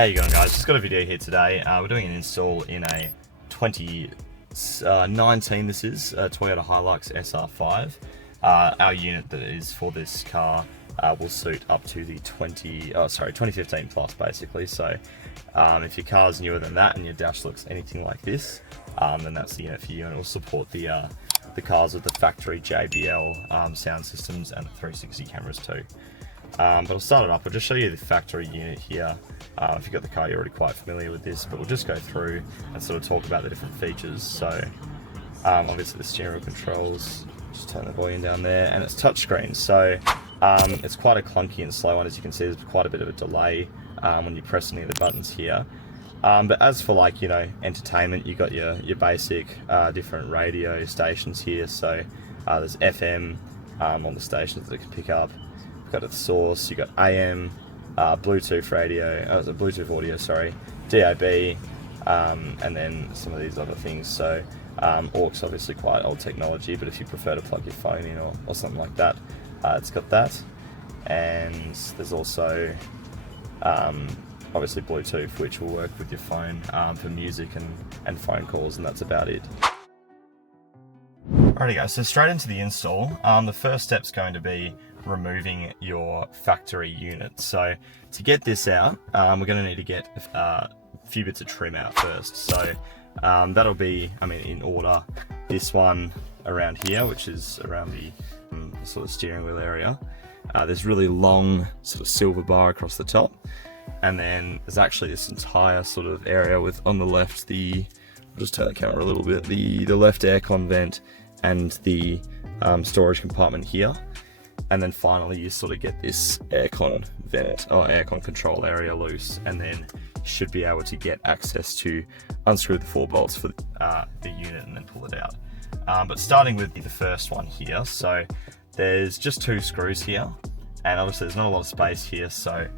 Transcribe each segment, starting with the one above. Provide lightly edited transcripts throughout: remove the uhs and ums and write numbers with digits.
How you going, guys? Just got a video here today. We're doing an install in a 2019, this is Toyota Hilux SR5. Our unit that is for this car will suit up to the 2015 plus basically. So if your car's newer than that and your dash looks anything like this, then that's the unit for you, and it will support the cars with the factory JBL sound systems and the 360 cameras too. But I'll start it up. I'll just show you the factory unit here. If you've got the car, you're already quite familiar with this, but we'll just go through and sort of talk about the different features. So obviously the steering wheel controls, just turn the volume down there, and it's touchscreen. So it's quite a clunky and slow one. As you can see, there's quite a bit of a delay when you press any of the buttons here. But as for, like, you know, entertainment, you got your basic different radio stations here. So there's FM on the stations that it can pick up. You've got the source, you got AM, Bluetooth radio, Bluetooth audio, sorry, DAB, and then some of these other things. So AUX, obviously quite old technology, but if you prefer to plug your phone in or something like that, it's got that. And there's also obviously Bluetooth, which will work with your phone for music and phone calls, and that's about it. Alrighty guys, so straight into the install. The first step's going to be removing your factory unit. So to get this out, we're going to need to get a few bits of trim out first. So that'll be, in order, this one around here, which is around the sort of steering wheel area. There's really long sort of silver bar across the top. And then there's actually this entire sort of area with, on the left, I'll just turn the camera a little bit, the left aircon vent and the storage compartment here. And then finally you sort of get this aircon vent or aircon control area loose, and then you should be able to get access to unscrew the 4 bolts for the unit and then pull it out. But starting with the first one here, so there's just 2 screws here, and obviously there's not a lot of space here, so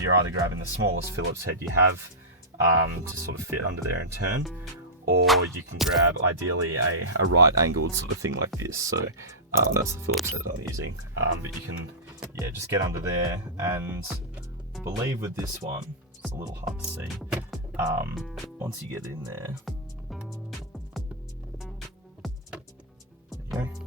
you're either grabbing the smallest Phillips head you have to sort of fit under there and turn, or you can grab ideally a right angled sort of thing like this. So that's the Phillips head that I'm using, but you can just get under there, and I believe with this one it's a little hard to see. Once you get in there, there you go.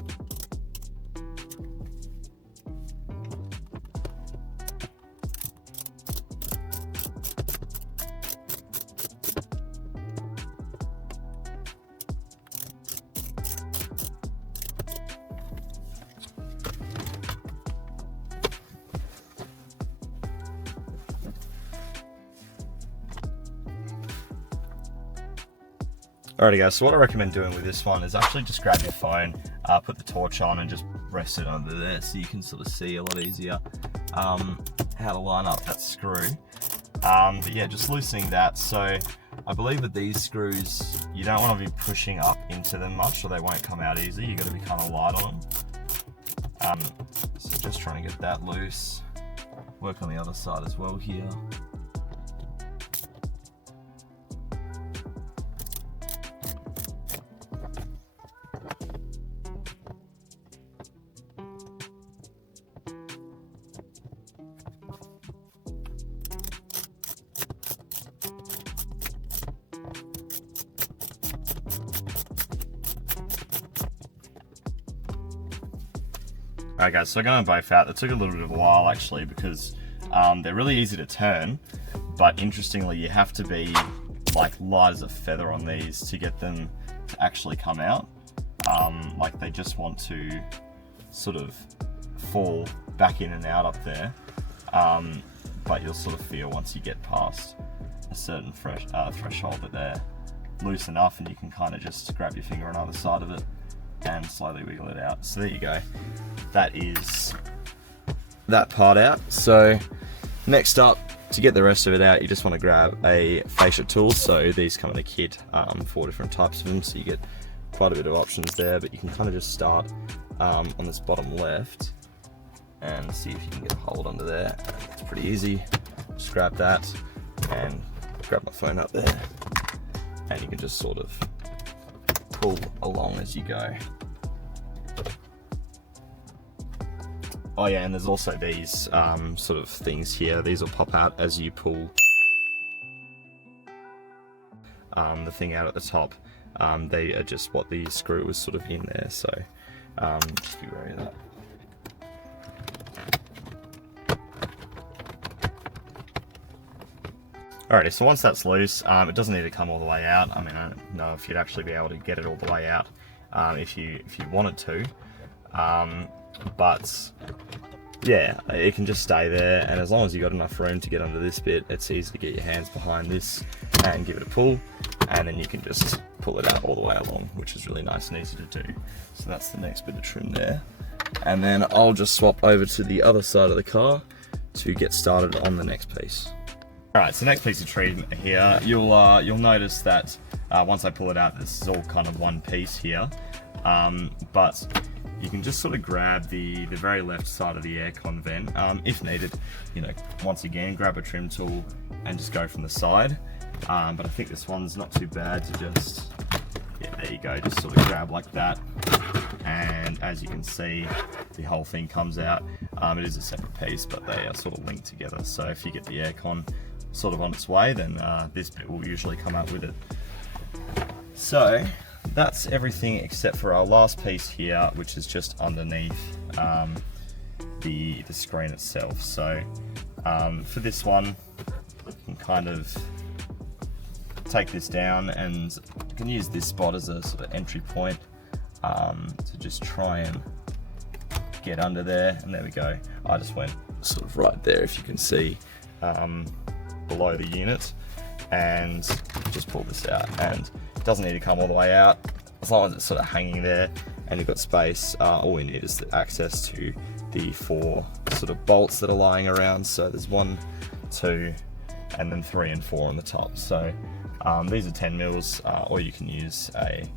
Alrighty guys, so what I recommend doing with this one is actually just grab your phone, put the torch on and just rest it under there so you can sort of see a lot easier how to line up that screw. But yeah, just loosening that. So I believe that these screws, you don't want to be pushing up into them much or they won't come out easy. You've got to be kind of light on them. So just trying to get that loose. Work on the other side as well here. Alright guys, so I got them both out. That took a little bit of a while actually, because they're really easy to turn, but interestingly you have to be like light as a feather on these to get them to actually come out. Like they just want to sort of fall back in and out up there, but you'll sort of feel once you get past a certain threshold that they're loose enough, and you can kind of just grab your finger on either side of it and slowly wiggle it out. So there you go. That is that part out. So next up, to get the rest of it out, you just want to grab a fascia tool. So these come in a kit, 4 different types of them, so you get quite a bit of options there, but you can kind of just start on this bottom left and see if you can get a hold under there. It's pretty easy. Just grab that and grab my phone up there, and you can just sort of pull along as you go. Oh yeah, and there's also these sort of things here. These will pop out as you pull the thing out at the top, they are just what the screw was sort of in there, so just be wary of that. Alrighty, so once that's loose, it doesn't need to come all the way out. I mean, I don't know if you'd actually be able to get it all the way out if you wanted to, but yeah, it can just stay there, and as long as you've got enough room to get under this bit, it's easy to get your hands behind this and give it a pull, and then you can just pull it out all the way along, which is really nice and easy to do. So that's the next bit of trim there. And then I'll just swap over to the other side of the car to get started on the next piece. Alright, so next piece of trim here, you'll notice that once I pull it out, this is all kind of one piece here, but you can just sort of grab the very left side of the aircon vent. If needed, you know, once again, grab a trim tool and just go from the side, but I think this one's not too bad to just, yeah, there you go, just sort of grab like that, and as you can see, the whole thing comes out. It is a separate piece, but they are sort of linked together, so if you get the aircon sort of on its way, then this bit will usually come out with it. So that's everything except for our last piece here, which is just underneath the screen itself. So for this one, you can kind of take this down, and you can use this spot as a sort of entry point to just try and get under there, and there we go. I just went sort of right there, if you can see, below the unit, and just pull this out, and it doesn't need to come all the way out. As long as it's sort of hanging there and you've got space, all we need is the access to the 4 sort of bolts that are lying around. So there's 1, 2, and then 3 and 4 on the top. So these are 10 mils, or you can use a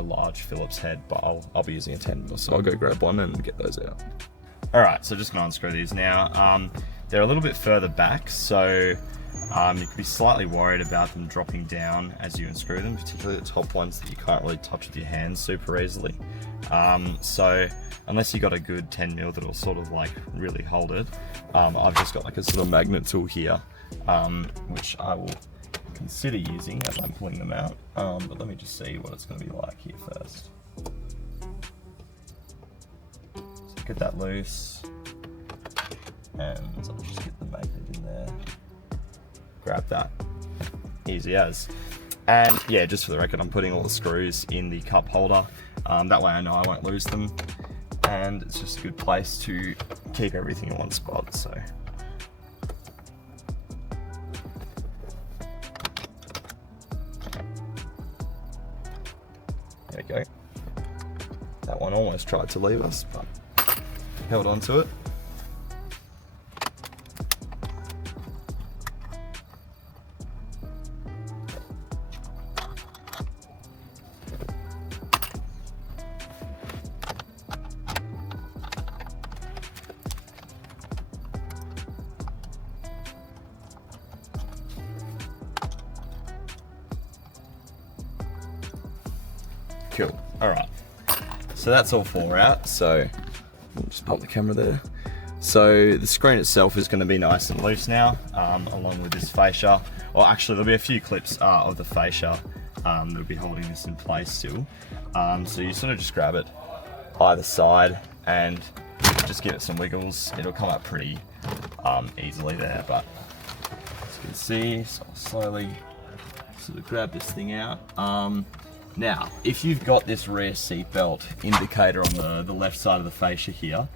large Phillips head, but I'll be using a 10 mil, so I'll go grab one and get those out. Alright, so just gonna unscrew these now. They're a little bit further back, so you could be slightly worried about them dropping down as you unscrew them, particularly the top ones that you can't really touch with your hands super easily. So unless you got a good 10 mil that'll sort of like really hold it, I've just got like a sort of magnet tool here, which I will consider using as I'm pulling them out. But let me just see what it's going to be like here first. So get that loose, and I'll just get the magnet in there. Grab that, easy as. And yeah, just for the record, I'm putting all the screws in the cup holder. That way I know I won't lose them, and it's just a good place to keep everything in one spot. So there we go. That one almost tried to leave us, but held on to it. Cool. Alright, so that's all 4 out, so I'll just pop the camera there. So the screen itself is going to be nice and loose now, along with this fascia. Well, actually there'll be a few clips of the fascia that'll be holding this in place still. So you sort of just grab it either side and just give it some wiggles. It'll come up pretty easily there, but as you can see, so I'll slowly sort of grab this thing out. Now, if you've got this rear seat belt indicator on the left side of the fascia here,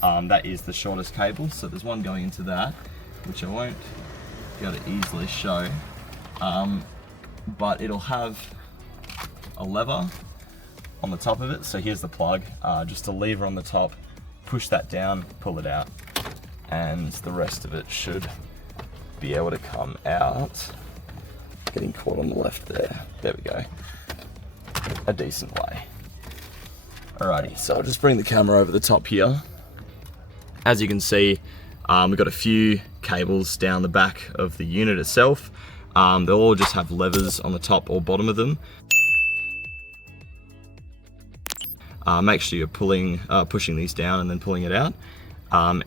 that is the shortest cable, so there's one going into that, which I won't be able to easily show, but it'll have a lever on the top of it. So here's the plug, just a lever on the top, push that down, pull it out, and the rest of it should be able to come out. Getting caught on the left there. There we go. A decent way. Alrighty, so I'll just bring the camera over the top here. As you can see, we've got a few cables down the back of the unit itself. They'll all just have levers on the top or bottom of them. Make sure you're pushing these down and then pulling it out.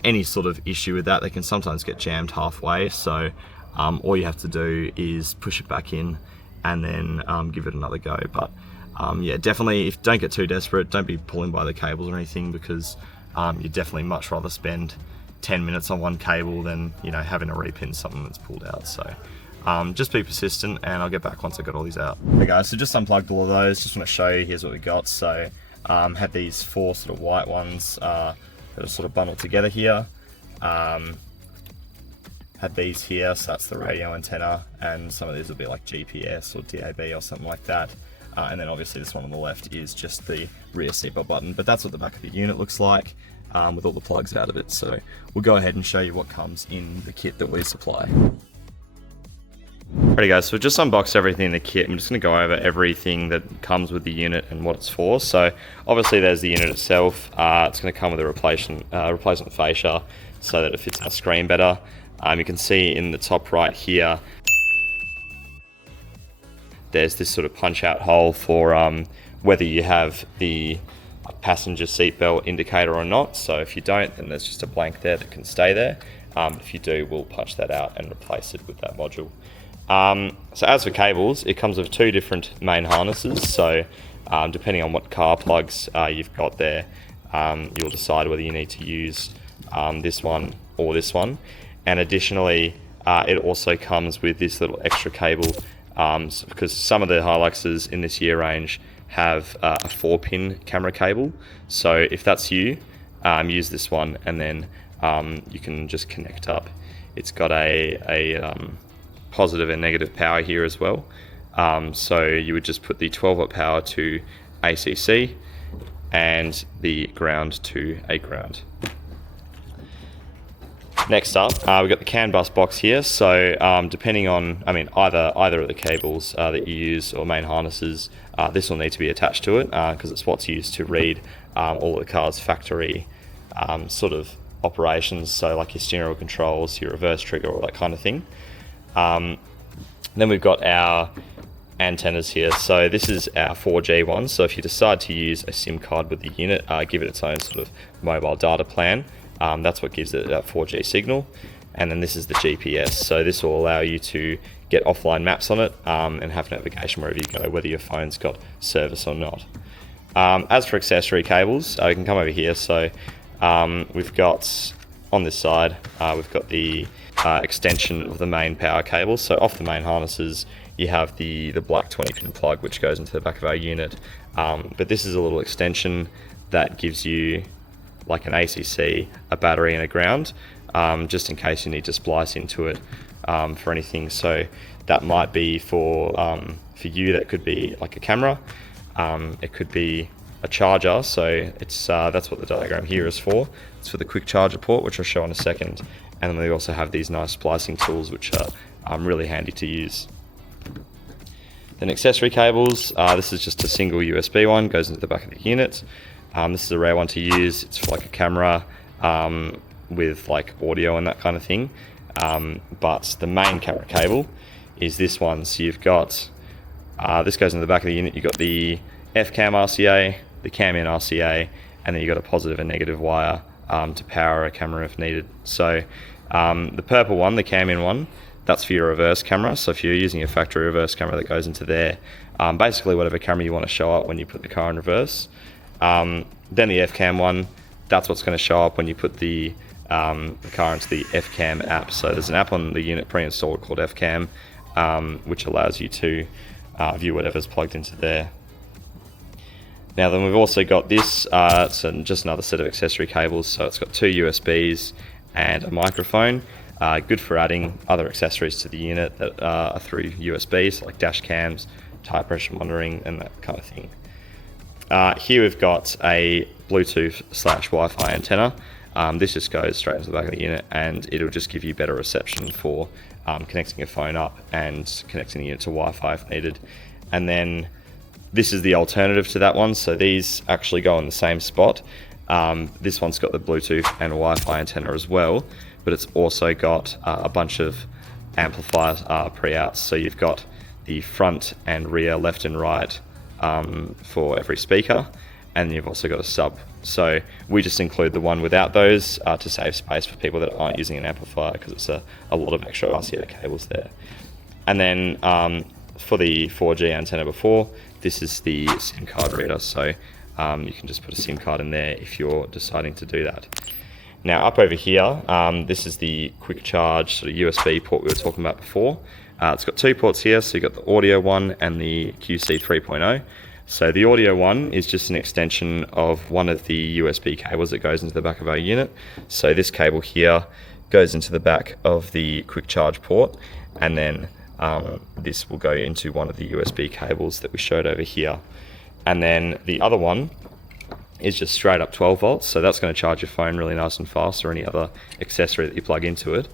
Any sort of issue with that, they can sometimes get jammed halfway, so all you have to do is push it back in and then give it another go. But yeah, definitely, don't get too desperate, don't be pulling by the cables or anything, because you'd definitely much rather spend 10 minutes on one cable than, you know, having to repin something that's pulled out. So just be persistent, and I'll get back once I got all these out. Okay guys, so just unplugged all of those. Just want to show you, here's what we got. So had these 4 sort of white ones that are sort of bundled together here. Had these here, so that's the radio antenna, and some of these will be like GPS or DAB or something like that. And then obviously this one on the left is just the rear seatbelt button, but that's what the back of the unit looks like with all the plugs out of it. So we'll go ahead and show you what comes in the kit that we supply. Alrighty guys, so we've just unboxed everything in the kit. I'm just going to go over everything that comes with the unit and what it's for. So obviously there's the unit itself. It's going to come with a replacement fascia so that it fits our screen better. You can see in the top right here, there's this sort of punch out hole for whether you have the passenger seatbelt indicator or not. So if you don't, then there's just a blank there that can stay there. If you do, we'll punch that out and replace it with that module. So as for cables, it comes with 2 different main harnesses. So depending on what car plugs you've got there, you'll decide whether you need to use this one or this one. And additionally, it also comes with this little extra cable, because some of the Hiluxes in this year range have a 4-pin camera cable. So if that's you, use this one, and then you can just connect up. It's got a positive and negative power here as well. So you would just put the 12-watt power to ACC and the ground to a ground. Next up, we've got the CAN bus box here. So depending on, either of the cables that you use or main harnesses, this will need to be attached to it because it's what's used to read all of the car's factory sort of operations. So like your steering wheel controls, your reverse trigger, all that kind of thing. Then we've got our antennas here. So this is our 4G one. So if you decide to use a SIM card with the unit, give it its own sort of mobile data plan. That's what gives it that 4G signal. And then this is the GPS. So this will allow you to get offline maps on it and have navigation wherever you go, whether your phone's got service or not. As for accessory cables, we can come over here. So we've got on this side, we've got the extension of the main power cable. So off the main harnesses, you have the black 20-pin plug, which goes into the back of our unit. But this is a little extension that gives you like an ACC, a battery and a ground, just in case you need to splice into it for anything. So that might be for you, that could be like a camera, it could be a charger. So it's that's what the diagram here is for. It's for the quick charger port, which I'll show in a second. And then we also have these nice splicing tools, which are really handy to use. Then accessory cables, this is just a single USB one, goes into the back of the unit. This is a rare one to use. It's for like a camera with like audio and that kind of thing. But the main camera cable is this one. So you've got, this goes into the back of the unit. You've got the FCAM RCA, the CAM in RCA, and then you've got a positive and negative wire to power a camera if needed. So the purple one, the CAM in one, that's for your reverse camera. So if you're using a factory reverse camera, that goes into there. Basically whatever camera you want to show up when you put the car in reverse. Then the FCAM one, that's what's going to show up when you put the car into the FCAM app. So there's an app on the unit pre-installed called FCAM, which allows you to view whatever's plugged into there. Now then we've also got this, it's just another set of accessory cables. So it's got 2 USBs and a microphone, good for adding other accessories to the unit that are through USBs, like dash cams, tire pressure monitoring, and that kind of thing. Here we've got a Bluetooth/Wi-Fi antenna. This just goes straight into the back of the unit, and it'll just give you better reception for connecting your phone up and connecting the unit to Wi-Fi if needed. And then this is the alternative to that one. So these actually go in the same spot. This one's got the Bluetooth and Wi-Fi antenna as well, but it's also got a bunch of amplifiers pre-outs. So you've got the front and rear, left and right, for every speaker, and you've also got a sub So we just include the one without those to save space for people that aren't using an amplifier, because it's a lot of extra RCA cables there. And then for the 4G antenna before, this is the SIM card reader. So you can just put a SIM card in there if you're deciding to do that. Now up over here, this is the quick charge sort of USB port we were talking about before. It's got 2 ports here, so you've got the audio one and the QC 3.0. So the audio one is just an extension of one of the USB cables that goes into the back of our unit. So this cable here goes into the back of the quick charge port, and then this will go into one of the USB cables that we showed over here. And then the other one is just straight up 12 volts, so that's going to charge your phone really nice and fast, or any other accessory that you plug into it.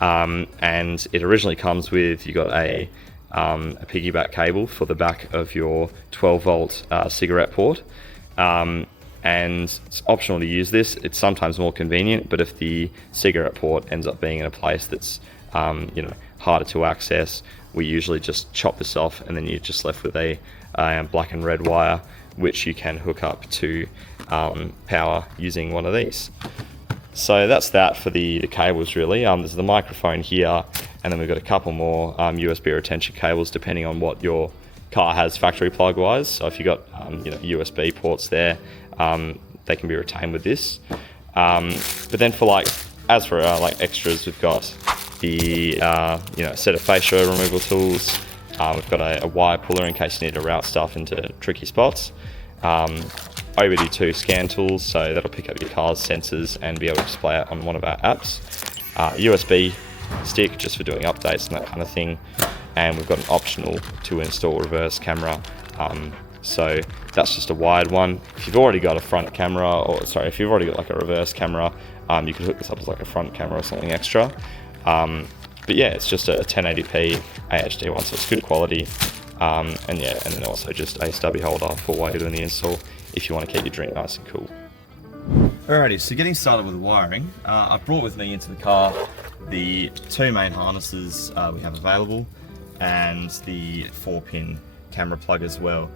And it originally comes with, you got a piggyback cable for the back of your 12 volt cigarette port, and it's optional to use this. It's sometimes more convenient, but if the cigarette port ends up being in a place that's harder to access, we usually just chop this off, and then you're just left with a black and red wire, which you can hook up to power using one of these. So that's that for the cables really. There's the microphone here, and then we've got a couple more USB retention cables depending on what your car has factory plug wise. So if you've got USB ports there, they can be retained with this. But then for as for extras, we've got the set of fascia removal tools. We've got a wire puller in case you need to route stuff into tricky spots. OBD2 scan tools, so that'll pick up your car's sensors and be able to display it on one of our apps. USB stick just for doing updates and that kind of thing. And we've got an optional to install reverse camera. So that's just a wired one. If you've already got a front camera, if you've already got a reverse camera, you could hook this up as a front camera or something extra. But yeah, it's just a 1080p AHD one, so it's good quality. And then also just a stubby holder for while you're doing the install, if you want to keep your drink nice and cool. Alrighty, so getting started with the wiring, I've brought with me into the car the 2 main harnesses we have available, and the 4-pin camera plug as well.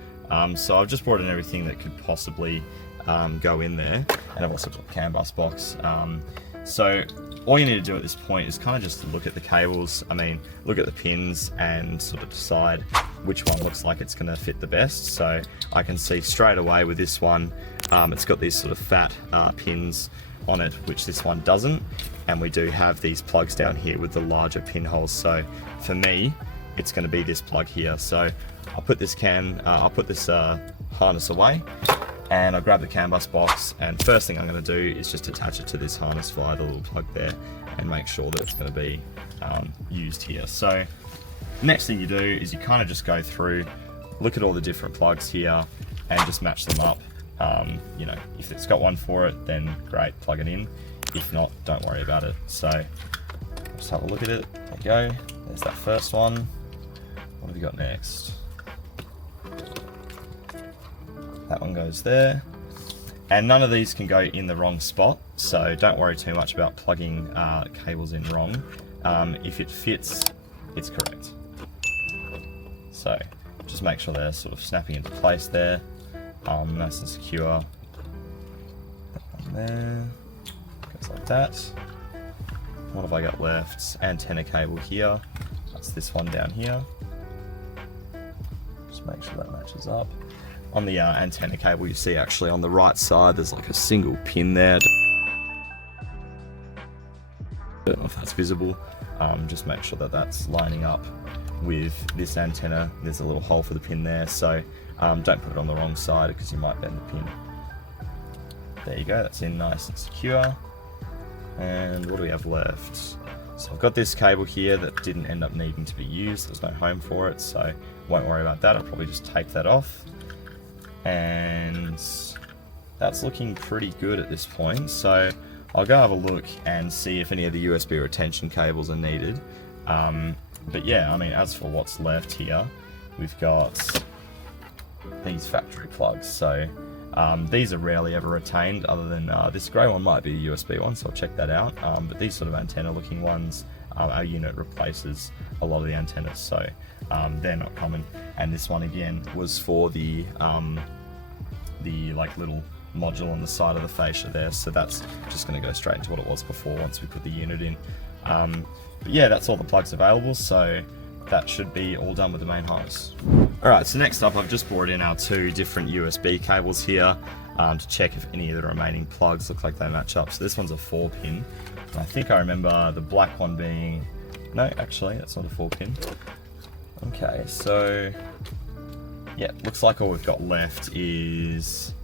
So I've just brought in everything that could possibly go in there, and I've also got a CAN bus box. So all you need to do at this point is kind of just look at the cables, look at the pins and sort of decide which one looks like it's going to fit the best. So I can see straight away with this one, it's got these sort of fat pins on it, which this one doesn't. And we do have these plugs down here with the larger pinholes. So for me, it's going to be this plug here. So I'll put this harness away, and I'll grab the CAN bus box, and first thing I'm going to do is just attach it to this harness via the little plug there, and make sure that it's going to be used here. So next thing you do is you kind of just go through, look at all the different plugs here, and just match them up. If it's got one for it, then great, plug it in. If not, don't worry about it. So just have a look at it. There you go. There's that first one. What have we got next? That one goes there. And none of these can go in the wrong spot, so don't worry too much about plugging cables in wrong. If it fits, it's correct. So just make sure they're sort of snapping into place there, nice and secure. That one there, goes like that. What have I got left? Antenna cable here. That's this one down here. Just make sure that matches up. On the antenna cable, you see actually on the right side there's a single pin there. Don't know if that's visible. Just make sure that that's lining up with this antenna. There's a little hole for the pin there, so don't put it on the wrong side because you might bend the pin. There you go, that's in nice and secure. And what do we have left? So I've got this cable here that didn't end up needing to be used. There's no home for it, so won't worry about that. I'll probably just take that off. And that's looking pretty good at this point. So I'll go have a look and see if any of the USB retention cables are needed. But yeah, as for what's left here, we've got these factory plugs. So these are rarely ever retained, other than this grey one might be a USB one, so I'll check that out. But these sort of antenna looking ones, our unit replaces a lot of the antennas, so they're not common. And this one again was for the little module on the side of the fascia there, so that's just going to go straight into what it was before once we put the unit in. But yeah, that's all the plugs available, so that should be all done with the main harness. Alright, so next up I've just brought in our 2 different USB cables here to check if any of the remaining plugs look like they match up. So this one's a 4-pin. I think I remember the black one being... No, actually, that's not a 4-pin. Okay, so... yeah, looks like all we've got left is...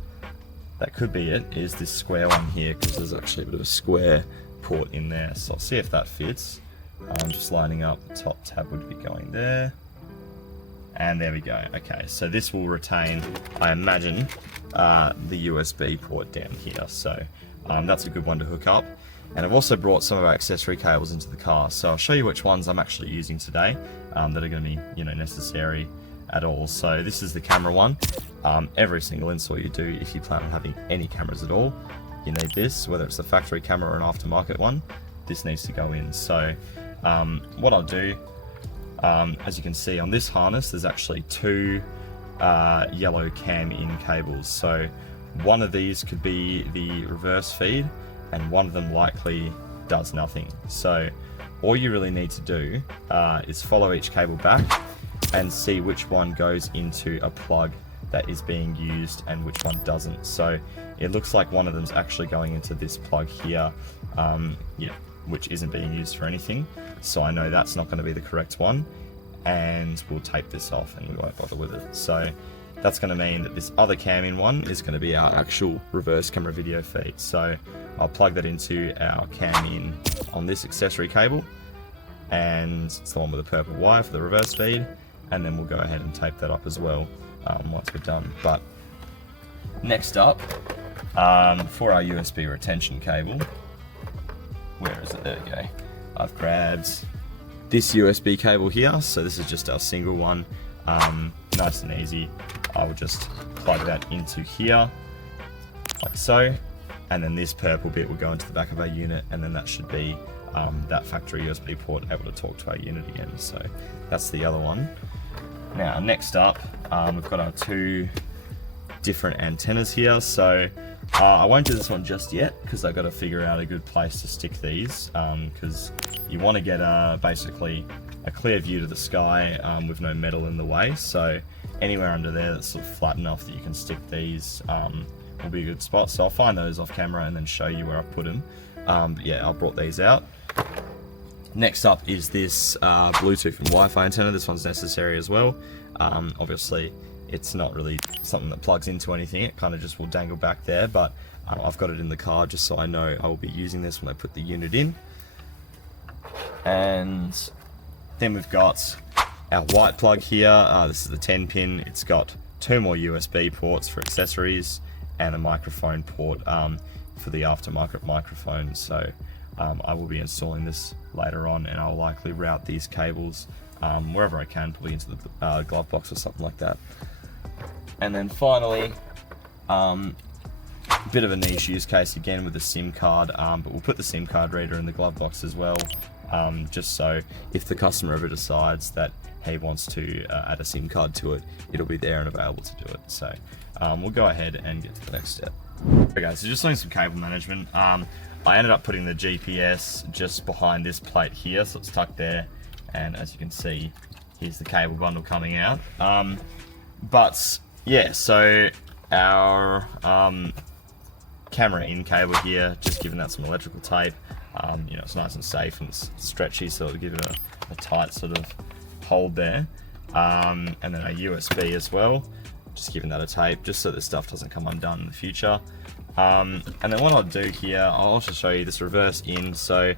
that could be it, is this square one here, because there's actually a bit of a square port in there. So I'll see if that fits. Just lining up, the top tab would be going there. And there we go. Okay, so this will retain, I imagine, the USB port down here. So that's a good one to hook up. And I've also brought some of our accessory cables into the car. So I'll show you which ones I'm actually using today that are going to be, you know, necessary at all. So this is the camera one. Every single install you do, if you plan on having any cameras at all, you need this, whether it's the factory camera or an aftermarket one, this needs to go in. So what I'll do, as you can see on this harness, there's actually 2 yellow cam in cables. So one of these could be the reverse feed, and one of them likely does nothing. So all you really need to do is follow each cable back and see which one goes into a plug that is being used and which one doesn't. So it looks like one of them's actually going into this plug here, yeah, which isn't being used for anything. So I know that's not going to be the correct one, and we'll tape this off and we won't bother with it. So that's going to mean that this other cam in one is going to be our actual reverse camera video feed. So I'll plug that into our cam in on this accessory cable, and it's the one with the purple wire for the reverse feed, and then we'll go ahead and tape that up as well once we're done. But next up, for our USB retention cable, where is it? There we go. I've grabbed this USB cable here, so this is just our single one, nice and easy. I will just plug that into here, like so, and then this purple bit will go into the back of our unit, and then that should be that factory USB port able to talk to our unit again. So that's the other one. Now next up, we've got our 2 different antennas here. So I won't do this one just yet because I've got to figure out a good place to stick these, because you want to get basically a clear view to the sky with no metal in the way. So anywhere under there that's sort of flat enough that you can stick these will be a good spot. So I'll find those off camera and then show you where I put them. But yeah, I've brought these out. Next up is this Bluetooth and Wi-Fi antenna. This one's necessary as well. Obviously it's not really something that plugs into anything, it kind of just will dangle back there, but I've got it in the car just so I know I will be using this when I put the unit in. And then we've got our white plug here. This is the 10-pin. It's got 2 more USB ports for accessories and a microphone port for the aftermarket microphone. So I will be installing this later on, and I'll likely route these cables wherever I can, probably into the glove box or something like that. And then finally, bit of a niche use case again with the SIM card, but we'll put the SIM card reader in the glove box as well, just so if the customer ever decides that he wants to add a SIM card to it, it'll be there and available to do it. So we'll go ahead and get to the next step. Okay, so just doing some cable management. I ended up putting the GPS just behind this plate here, so it's tucked there, and as you can see, here's the cable bundle coming out. But yeah, so our camera in cable here, just giving that some electrical tape. You know, it's nice and safe and it's stretchy, so it'll give it a tight sort of hold there. And then our USB as well, just giving that a tape, just so this stuff doesn't come undone in the future. And then what I'll do here, I'll also show you this reverse in. So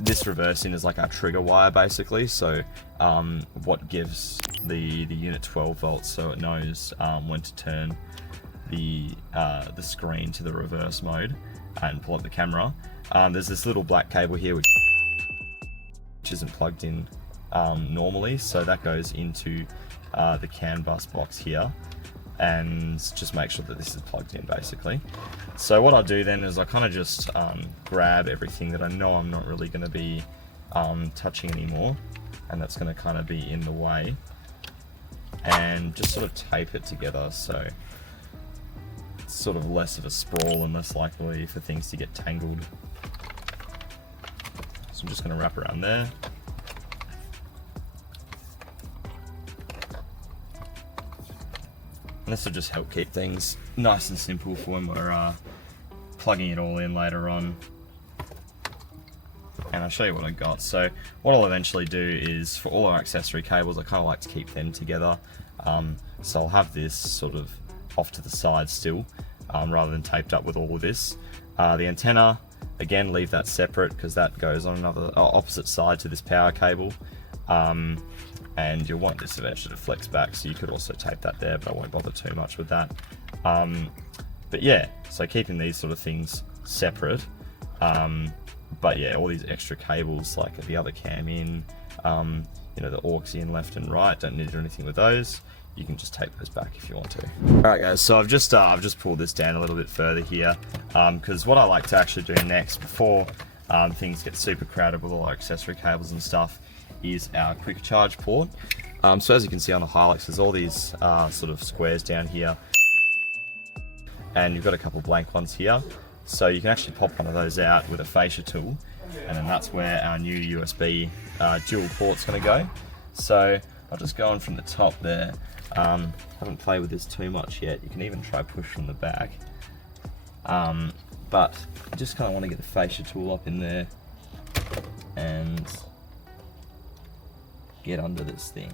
this reverse in is like our trigger wire basically. So what gives the unit 12 volts, so it knows when to turn the screen to the reverse mode and pull up the camera. There's this little black cable here which isn't plugged in normally, so that goes into the CAN bus box here, and just make sure that this is plugged in basically. So what I'll do then is I kind of just grab everything that I know I'm not really going to be touching anymore, and that's going to kind of be in the way, and just sort of tape it together. So it's sort of less of a sprawl and less likely for things to get tangled. So I'm just going to wrap around there. And this will just help keep things nice and simple for when we're plugging it all in later on. And I'll show you what I got. So what I'll eventually do is, for all our accessory cables, I kind of like to keep them together. So I'll have this sort of off to the side still, rather than taped up with all of this. The antenna, again, leave that separate because that goes on another opposite side to this power cable. And you'll want this eventually to flex back, so you could also tape that there, but I won't bother too much with that. But yeah, so keeping these sort of things separate. But yeah, all these extra cables, like the other cam in, you know, the aux in left and right, don't need to do anything with those. You can just tape those back if you want to. Alright guys, so I've just pulled this down a little bit further here, because what I like to actually do next, before things get super crowded with all our accessory cables and stuff, is our quick charge port. So as you can see on the Hilux, there's all these sort of squares down here, and you've got a couple blank ones here. So you can actually pop one of those out with a fascia tool, and then that's where our new USB dual port's going to go. So I'll just go on from the top there. Haven't played with this too much yet. You can even try push from the back. But I just kind of want to get the fascia tool up in there and get under this thing.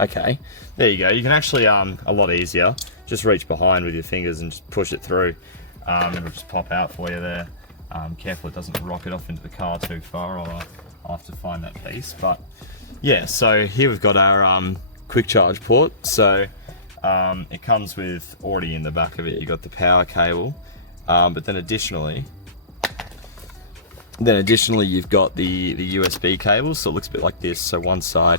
Okay, there you go. You can actually, a lot easier, just reach behind with your fingers and just push it through. It'll just pop out for you there. Careful it doesn't rocket off into the car too far, or I'll have to find that piece. But yeah, so here we've got our quick charge port. So it comes with, already in the back of it, you've got the power cable, but then additionally you've got the USB cable. So it looks a bit like this. So one side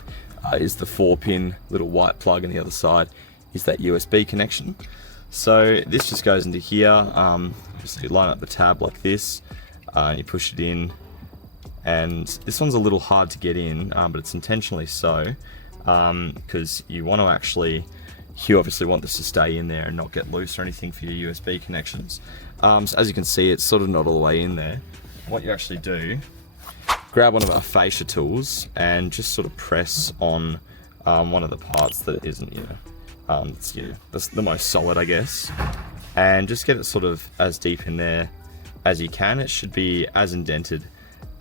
is the 4-pin little white plug, and the other side is that USB connection. So this just goes into here. Just you line up the tab like this, and you push it in. And this one's a little hard to get in, but it's intentionally so, because you obviously want this to stay in there and not get loose or anything for your USB connections. So as you can see, it's sort of not all the way in there. What you actually do, grab one of our fascia tools and just sort of press on one of the parts that isn't, that's the most solid, I guess, and just get it sort of as deep in there as you can. It should be as indented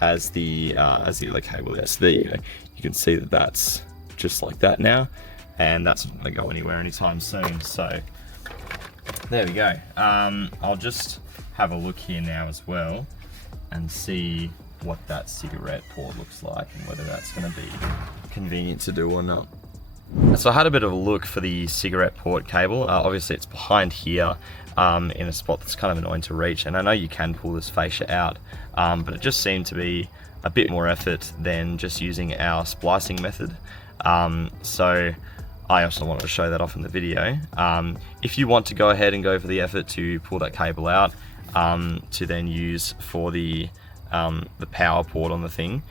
as the other cable there. So there you go. You can see that that's just like that now, and that's not going to go anywhere anytime soon. So there we go. I'll just have a look here now as well and see what that cigarette port looks like and whether that's going to be convenient to do or not. So I had a bit of a look for the cigarette port cable. Obviously it's behind here in a spot that's kind of annoying to reach, and I know you can pull this fascia out, but it just seemed to be a bit more effort than just using our splicing method. So I also wanted to show that off in the video. If you want to go ahead and go for the effort to pull that cable out to then use for the power port on the thing,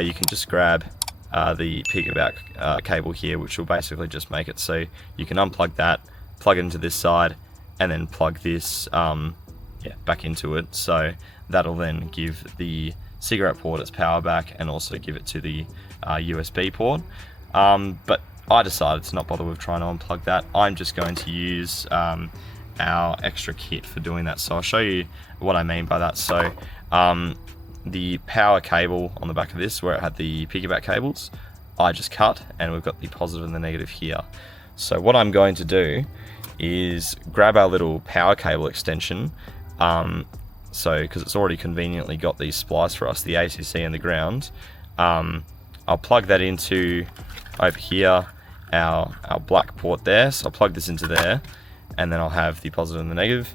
you can just grab the piggyback cable here, which will basically just make it so you can unplug that, plug it into this side, and then plug this back into it. So that'll then give the cigarette port its power back and also give it to the USB port. But I decided to not bother with trying to unplug that. I'm just going to use our extra kit for doing that. So I'll show you what I mean by that. So the power cable on the back of this, where it had the piggyback cables, I just cut, and we've got the positive and the negative here. So what I'm going to do is grab our little power cable extension, because it's already conveniently got these spliced for us, the ACC and the ground. I'll plug that into over here, our black port there. So I'll plug this into there, and then I'll have the positive and the negative,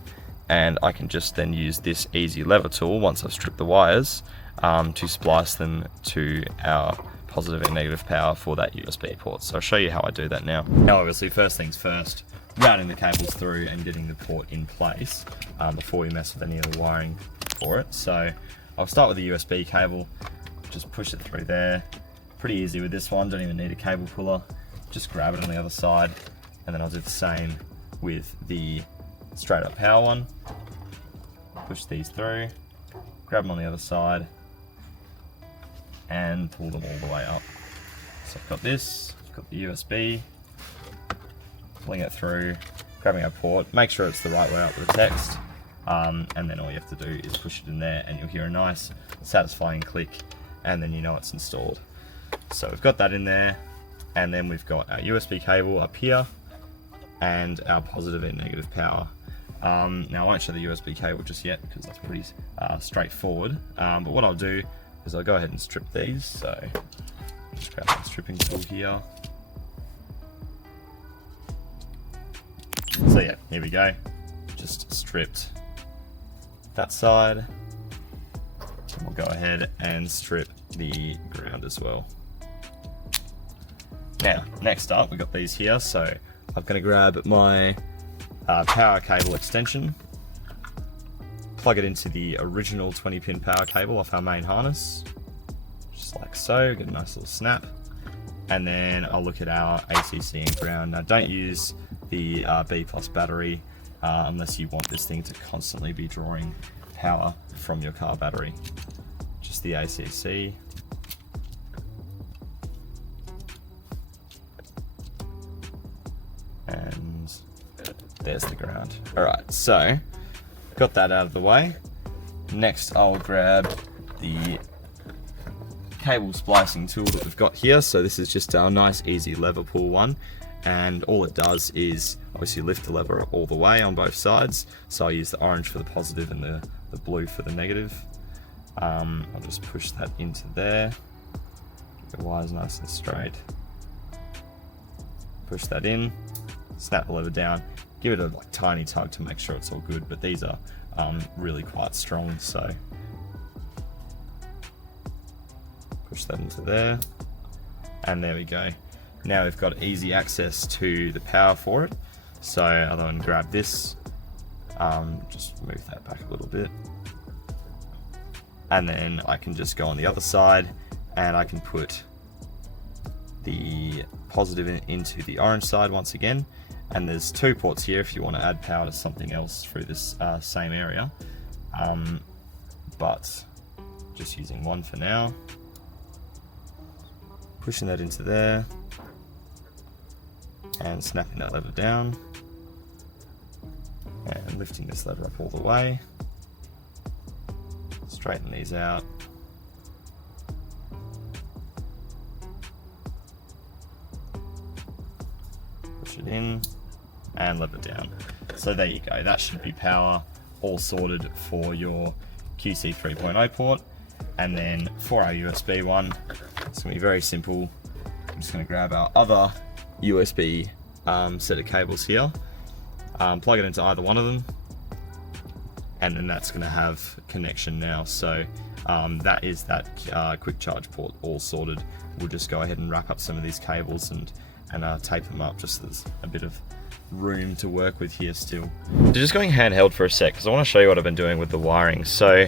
and I can just then use this easy lever tool once I've stripped the wires to splice them to our positive and negative power for that USB port. So I'll show you how I do that now. Now obviously first things first, routing the cables through and getting the port in place before we mess with any of the wiring for it. So I'll start with the USB cable, just push it through there. Pretty easy with this one, don't even need a cable puller. Just grab it on the other side, and then I'll do the same with the straight up power one. Push these through, grab them on the other side, and pull them all the way up. So I've got this, I've got the USB, pulling it through, grabbing our port, make sure it's the right way up with the text, and then all you have to do is push it in there and you'll hear a nice satisfying click, and then you know it's installed. So we've got that in there, and then we've got our USB cable up here and our positive and negative power. Now I won't show the USB cable just yet because that's pretty straightforward, but what I'll do is I'll go ahead and strip these. So just grab that stripping tool here. So yeah, here we go, just stripped that side. And we'll go ahead and strip the ground as well. Now, next up, we've got these here, so I'm going to grab my power cable extension, plug it into the original 20-pin power cable off our main harness, just like so, get a nice little snap, and then I'll look at our ACC and ground. Now, don't use the B+ battery unless you want this thing to constantly be drawing power from your car battery. Just the ACC. And there's the ground. Alright, so got that out of the way. Next I'll grab the cable splicing tool that we've got here. So this is just our nice easy lever pull one, and all it does is obviously lift the lever all the way on both sides. So I use the orange for the positive and the blue for the negative. I'll just push that into there, get the wires nice and straight, push that in, snap the lever down, give it a tiny tug to make sure it's all good, but these are really quite strong, so push that into there, and there we go. Now we've got easy access to the power for it, so I'll then grab this, just move that back a little bit, and then I can just go on the other side and I can put the positive into the orange side once again, and there's two ports here if you want to add power to something else through this same area, but just using one for now. Pushing that into there and snapping that lever down and lifting this lever up all the way. Straighten these out. Push it in and lever down. So there you go, that should be power all sorted for your QC 3.0 port. And then for our USB one, it's going to be very simple. I'm just going to grab our other USB set of cables here, plug it into either one of them, and then that's going to have connection now. So that is that quick charge port all sorted. We'll just go ahead and wrap up some of these cables and tape them up, just so there's a bit of room to work with here still. So just going handheld for a sec, because I want to show you what I've been doing with the wiring. So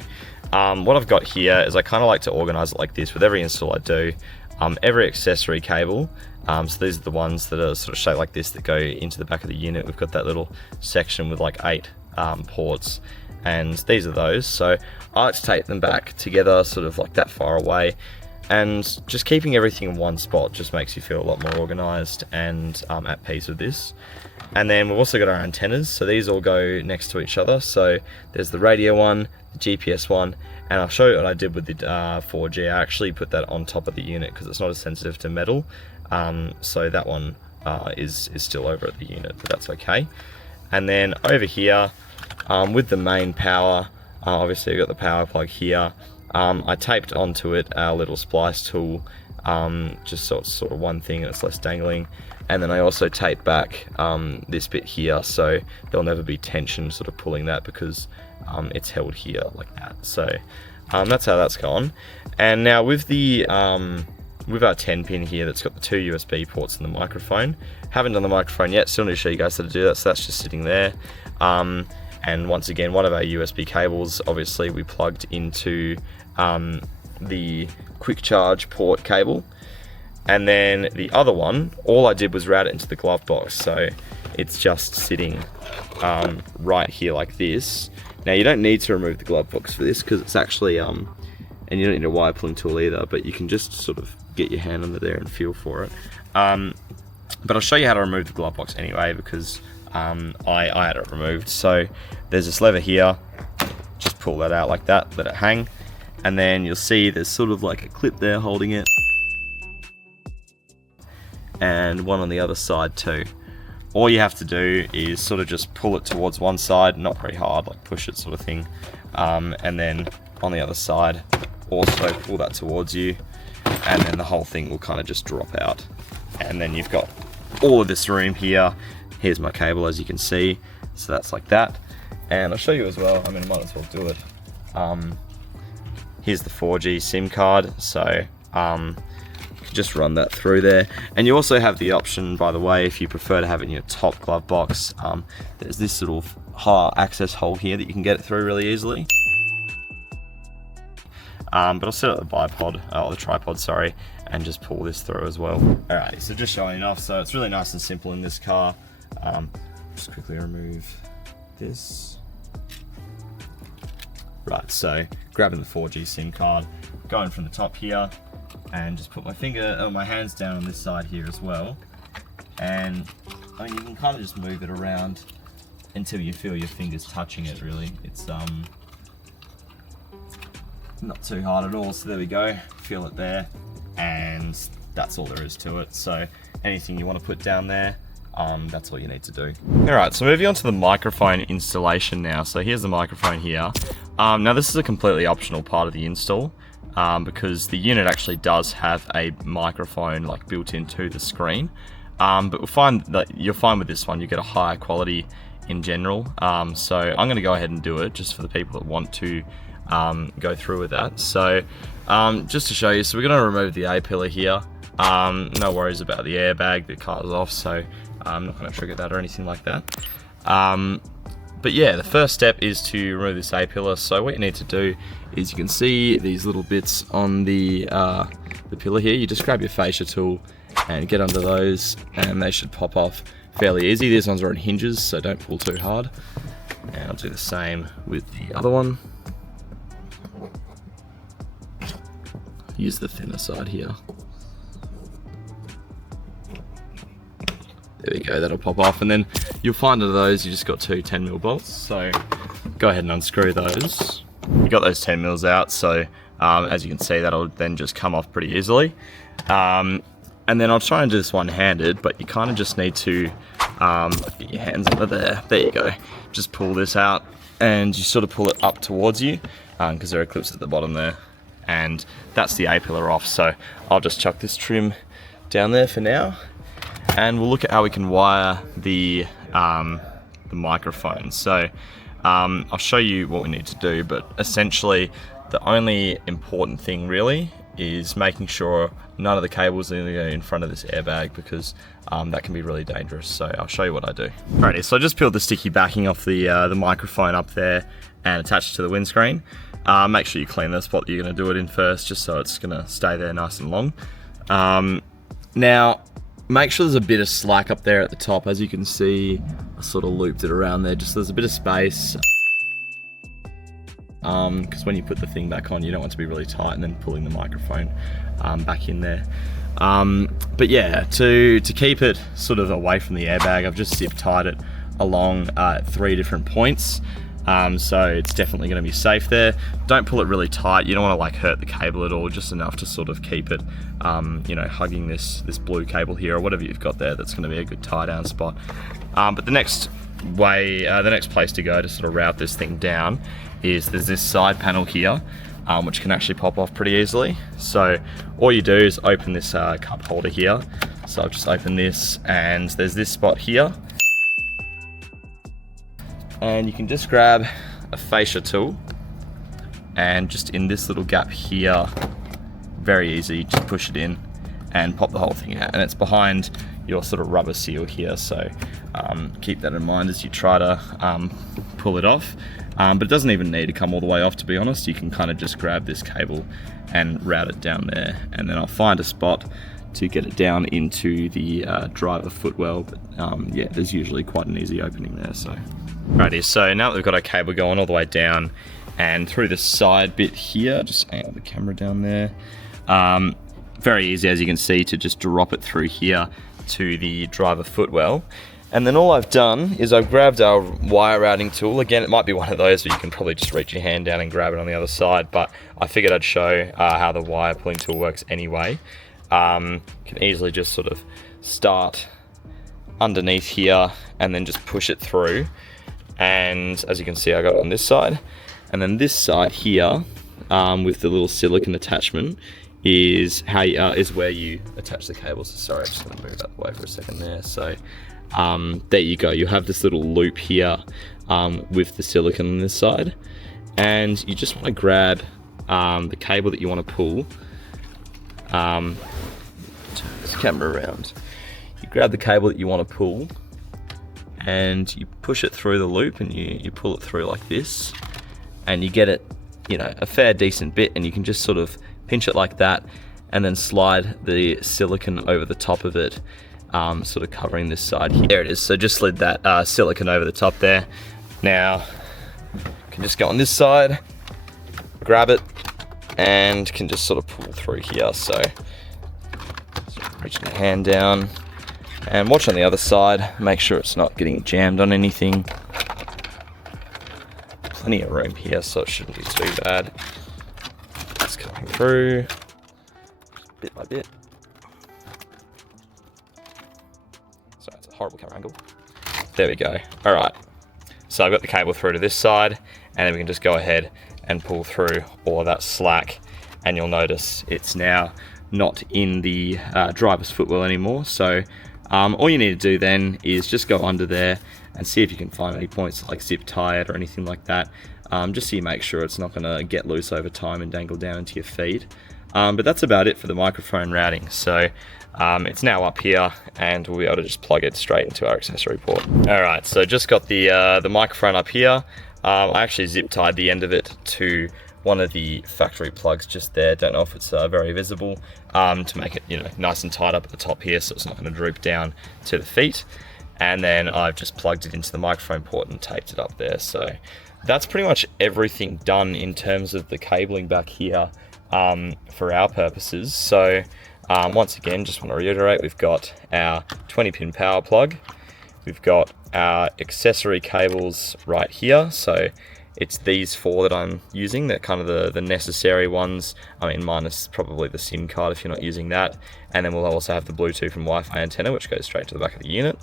what I've got here is I kind of like to organize it like this with every install I do. Every accessory cable, so these are the ones that are sort of shaped like this that go into the back of the unit. We've got that little section with like 8 ports, and these are those. So I like to tape them back together sort of like that far away, and just keeping everything in one spot just makes you feel a lot more organized and at peace with this. And then we've also got our antennas, so these all go next to each other. So there's the radio one, the GPS one, and I'll show you what I did with the 4G. I actually put that on top of the unit because it's not as sensitive to metal, so that one is still over at the unit, but that's okay. And then over here with the main power, obviously I've got the power plug here. I taped onto it our little splice tool just so it's sort of one thing and it's less dangling. And then I also tape back this bit here, so there'll never be tension sort of pulling that, because it's held here like that. So that's how that's gone. And now with the with our 10 pin here that's got the 2 USB ports and the microphone, haven't done the microphone yet, still need to show you guys how to do that, so that's just sitting there. And once again, one of our USB cables, obviously we plugged into the quick charge port cable, and then the other one, all I did was route it into the glove box, so it's just sitting right here like this. Now you don't need to remove the glove box for this, because it's actually and you don't need a wire pulling tool either, but you can just sort of get your hand under there and feel for it. But I'll show you how to remove the glove box anyway, because I had it removed. So there's this lever here, just pull that out like that, let it hang, and then you'll see there's sort of like a clip there holding it, and one on the other side too. All you have to do is sort of just pull it towards one side, not very hard, like push it sort of thing, and then on the other side also pull that towards you, and then the whole thing will kind of just drop out, and then you've got all of this room here. Here's my cable, as you can see, so that's like that. And I'll show you as well, I mean, I might as well do it. Here's the 4G SIM card, so just run that through there. And you also have the option, by the way, if you prefer to have it in your top glove box, there's this little access hole here that you can get it through really easily. But I'll set up the bipod, or the tripod, sorry, and just pull this through as well. Alrighty, so just showing off, so it's really nice and simple in this car. Just quickly remove this. Right, so grabbing the 4G SIM card, going from the top here, and just put my hands down on this side here as well. And I mean, you can kind of just move it around until you feel your fingers touching it, really. It's not too hard at all, so there we go, feel it there, and that's all there is to it. So anything you want to put down there, that's all you need to do. Alright, so moving on to the microphone installation now. So here's the microphone here. Now this is a completely optional part of the install, because the unit actually does have a microphone like built into the screen, but we'll find that you'll find with this one you get a higher quality in general. So I'm going to go ahead and do it just for the people that want to go through with that. So just to show you, so we're going to remove the A-pillar here. No worries about the airbag, the car's off, so I'm not going to trigger that or anything like that. But yeah, the first step is to remove this A-pillar. So what you need to do is, you can see these little bits on the pillar here. You just grab your fascia tool and get under those, and they should pop off fairly easy. These ones are on hinges, so don't pull too hard. And I'll do the same with the other one. Use the thinner side here. There we go, that'll pop off, and then you'll find under those you just got two 10mm bolts, so go ahead and unscrew those. You got those 10mm out, so as you can see, that'll then just come off pretty easily. And then I'll try and do this one-handed, but you kind of just need to get your hands under there. There you go. Just pull this out, and you sort of pull it up towards you, because there are clips at the bottom there. And that's the A-pillar off, so I'll just chuck this trim down there for now, and we'll look at how we can wire the microphone. So I'll show you what we need to do, but essentially the only important thing really is making sure none of the cables are going to go in front of this airbag, because that can be really dangerous. So I'll show you what I do. Alrighty, so I just peeled the sticky backing off the microphone up there and attached it to the windscreen. Make sure you clean the spot that you're going to do it in first, just so it's going to stay there nice and long. Now, make sure there's a bit of slack up there at the top. As you can see, I sort of looped it around there, just so there's a bit of space. Because when you put the thing back on, you don't want it to be really tight and then pulling the microphone back in there. But yeah, to keep it sort of away from the airbag, I've just zip tied it along 3 different points. So it's definitely going to be safe there. Don't pull it really tight. You don't want to like hurt the cable at all, just enough to sort of keep it, you know, hugging this blue cable here or whatever you've got there. That's going to be a good tie down spot. But the next place to go to sort of route this thing down is there's this side panel here. which can actually pop off pretty easily. So all you do is open this cup holder here. So I've just opened this, and there's this spot here. And you can just grab a fascia tool, and just in this little gap here, very easy, just push it in and pop the whole thing out. And it's behind your sort of rubber seal here, so keep that in mind as you try to pull it off. But it doesn't even need to come all the way off, to be honest. You can kind of just grab this cable and route it down there, and then I'll find a spot to get it down into the driver footwell. But yeah, there's usually quite an easy opening there. So righty, so now that we've got our cable going all the way down and through the side bit here, just aim the camera down there. Very easy, as you can see, to just drop it through here to the driver footwell. And then all I've done is I've grabbed our wire routing tool. Again, it might be one of those where you can probably just reach your hand down and grab it on the other side, but I figured I'd show how the wire pulling tool works anyway. Can easily just sort of start underneath here and then just push it through. And as you can see, I got it on this side. And then this side here, with the little silicone attachment, is how you, is where you attach the cables. Sorry, I'm just going to move that away for a second there. So there you go. You have this little loop here with the silicone on this side, and you just want to grab the cable that you want to pull. Turn this camera around. You grab the cable that you want to pull, and you push it through the loop, and you pull it through like this, and you get it, you know, a fair decent bit, and you can just sort of pinch it like that, and then slide the silicone over the top of it, sort of covering this side here. There it is. So just slid that silicone over the top there. Now you can just go on this side, grab it, and can just sort of pull through here. So reaching the hand down and watch on the other side, make sure it's not getting jammed on anything. Plenty of room here, so it shouldn't be too bad. It's coming through bit by bit. Sorry, it's a horrible camera angle. There we go. All right, so I've got the cable through to this side, and then we can just go ahead and pull through all of that slack, and you'll notice it's now not in the driver's footwell anymore. So all you need to do then is just go under there and see if you can find any points like zip tie it or anything like that, just so you make sure it's not going to get loose over time and dangle down into your feet. But that's about it for the microphone routing. So it's now up here, and we'll be able to just plug it straight into our accessory port. All right, so just got the microphone up here. I actually zip tied the end of it to one of the factory plugs just there. Don't know if it's very visible, to make it, you know, nice and tight up at the top here, so it's not going to droop down to the feet. And then I've just plugged it into the microphone port and taped it up there. So that's pretty much everything done in terms of the cabling back here for our purposes. So once again, just want to reiterate, we've got our 20-pin power plug. We've got our accessory cables right here. So it's these four that I'm using. They're kind of the necessary ones. I mean, minus probably the SIM card if you're not using that. And then we'll also have the Bluetooth and Wi-Fi antenna, which goes straight to the back of the unit.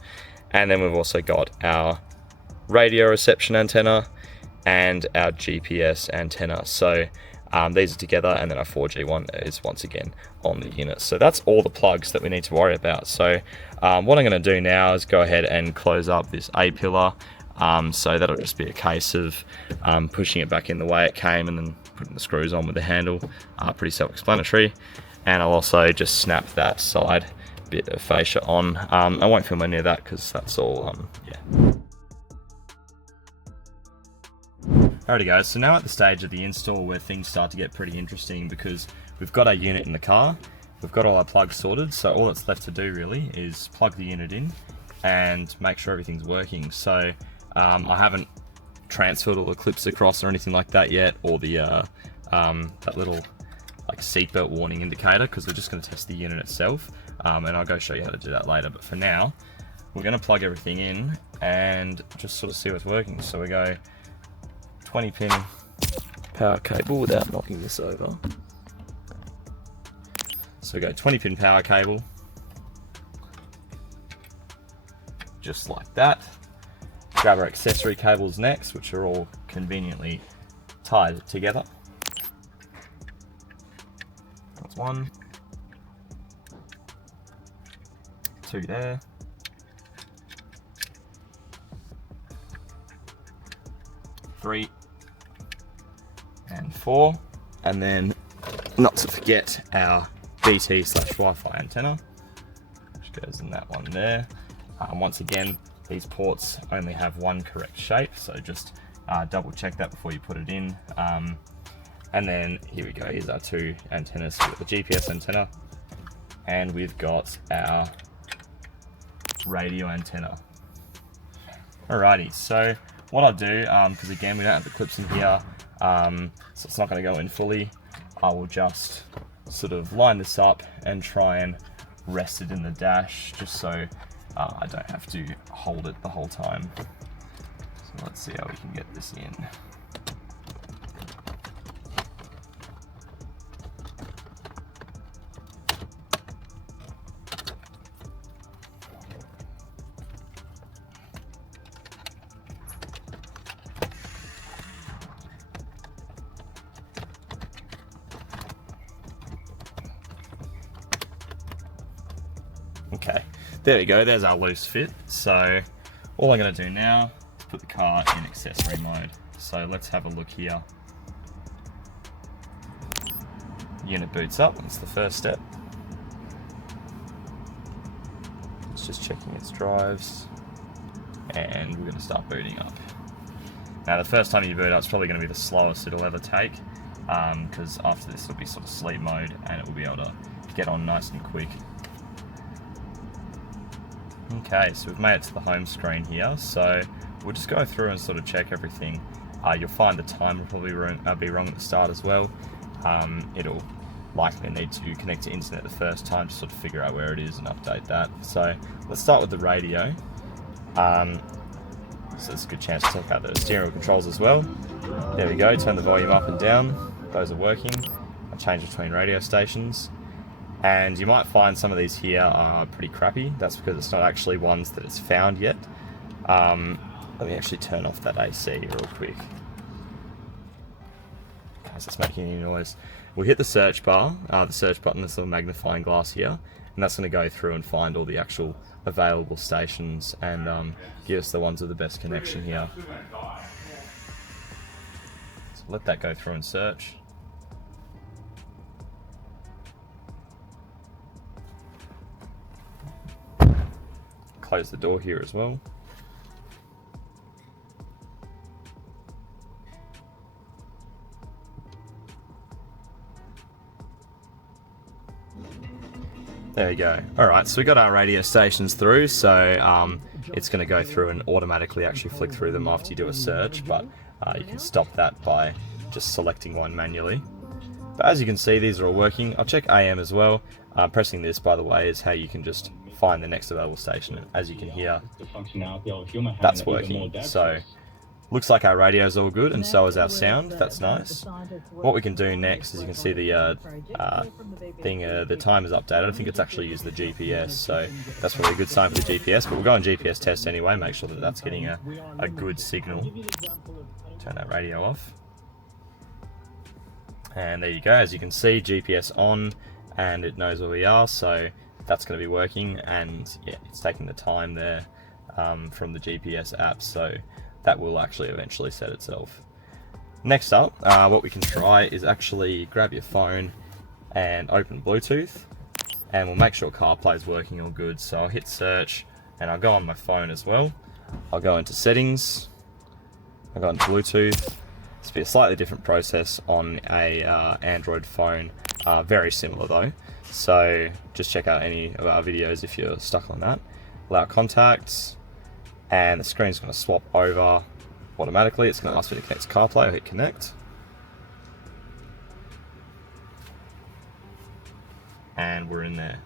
And then we've also got our radio reception antenna and our GPS antenna. So these are together, and then our 4G one is once again on the unit. So that's all the plugs that we need to worry about. So what I'm going to do now is go ahead and close up this A-pillar. So that'll just be a case of pushing it back in the way it came and then putting the screws on with the handle. Pretty self-explanatory. And I'll also just snap that side bit of fascia on. I won't film any of that because that's all, yeah. Alrighty guys, so now at the stage of the install where things start to get pretty interesting, because we've got our unit in the car, we've got all our plugs sorted, so all that's left to do really is plug the unit in and make sure everything's working. So I haven't transferred all the clips across or anything like that yet, or the that little like seatbelt warning indicator, because we're just going to test the unit itself, and I'll go show you how to do that later. But for now, we're going to plug everything in and just sort of see what's working. So we go 20-pin power cable without knocking this over. So we go 20-pin power cable, just like that. Grab our accessory cables next, which are all conveniently tied together. That's 1, 2 there, 3, and 4, and then not to forget our BT/Wi-Fi antenna, which goes in that one there. Once again, these ports only have one correct shape, so just double check that before you put it in. And then here we go, here's our 2 antennas. We've got the GPS antenna, and we've got our radio antenna. Alrighty, so what I'll do, because again we don't have the clips in here, so it's not going to go in fully, I will just sort of line this up and try and rest it in the dash, just so I don't have to hold it the whole time. So let's see how we can get this in. Okay, there we go, there's our loose fit. So all I'm going to do now is put the car in accessory mode. So let's have a look here. Unit boots up, that's the first step. It's just checking its drives, and we're going to start booting up. Now the first time you boot up, it's probably going to be the slowest it'll ever take, because after this it'll be sort of sleep mode and it will be able to get on nice and quick. Okay, so we've made it to the home screen here, so we'll just go through and sort of check everything. You'll find the time will probably be wrong at the start as well. It'll likely need to connect to internet the first time to sort of figure out where it is and update that. So let's start with the radio. So it's a good chance to check out the steering wheel controls as well. There we go, turn the volume up and down. Those are working. I'll change between radio stations. And you might find some of these here are pretty crappy. That's because it's not actually ones that it's found yet. Let me actually turn off that AC real quick. Okay, so it's making any noise. We'll hit the search bar, the search button, this little magnifying glass here, and that's going to go through and find all the actual available stations and give us the ones with the best connection here. So let that go through and search. Close the door here as well. There you go. Alright, so we got our radio stations through, so it's going to go through and automatically actually flick through them after you do a search, but you can stop that by just selecting one manually. But as you can see, these are all working. I'll check AM as well. Pressing this, by the way, is how you can just find the next available station. And as you can hear, that's working. So looks like our radio is all good, and so is our sound. That's nice. What we can do next is you can see the the time is updated. I think it's actually used the GPS, so that's probably a good sign for the GPS. But we'll go on GPS test anyway, make sure that that's getting a good signal. Turn that radio off. And there you go, as you can see, GPS on, and it knows where we are, so that's going to be working. And yeah, it's taking the time there from the GPS app, so that will actually eventually set itself. Next up, what we can try is actually grab your phone and open Bluetooth, and we'll make sure CarPlay is working all good. So I'll hit search, and I'll go on my phone as well. I'll go into settings, I'll go into Bluetooth. This will be a slightly different process on a Android phone, very similar though. So just check out any of our videos if you're stuck on that. Allow contacts, and the screen's going to swap over automatically. It's going to ask me to connect to CarPlay. I'll hit connect. And we're in there.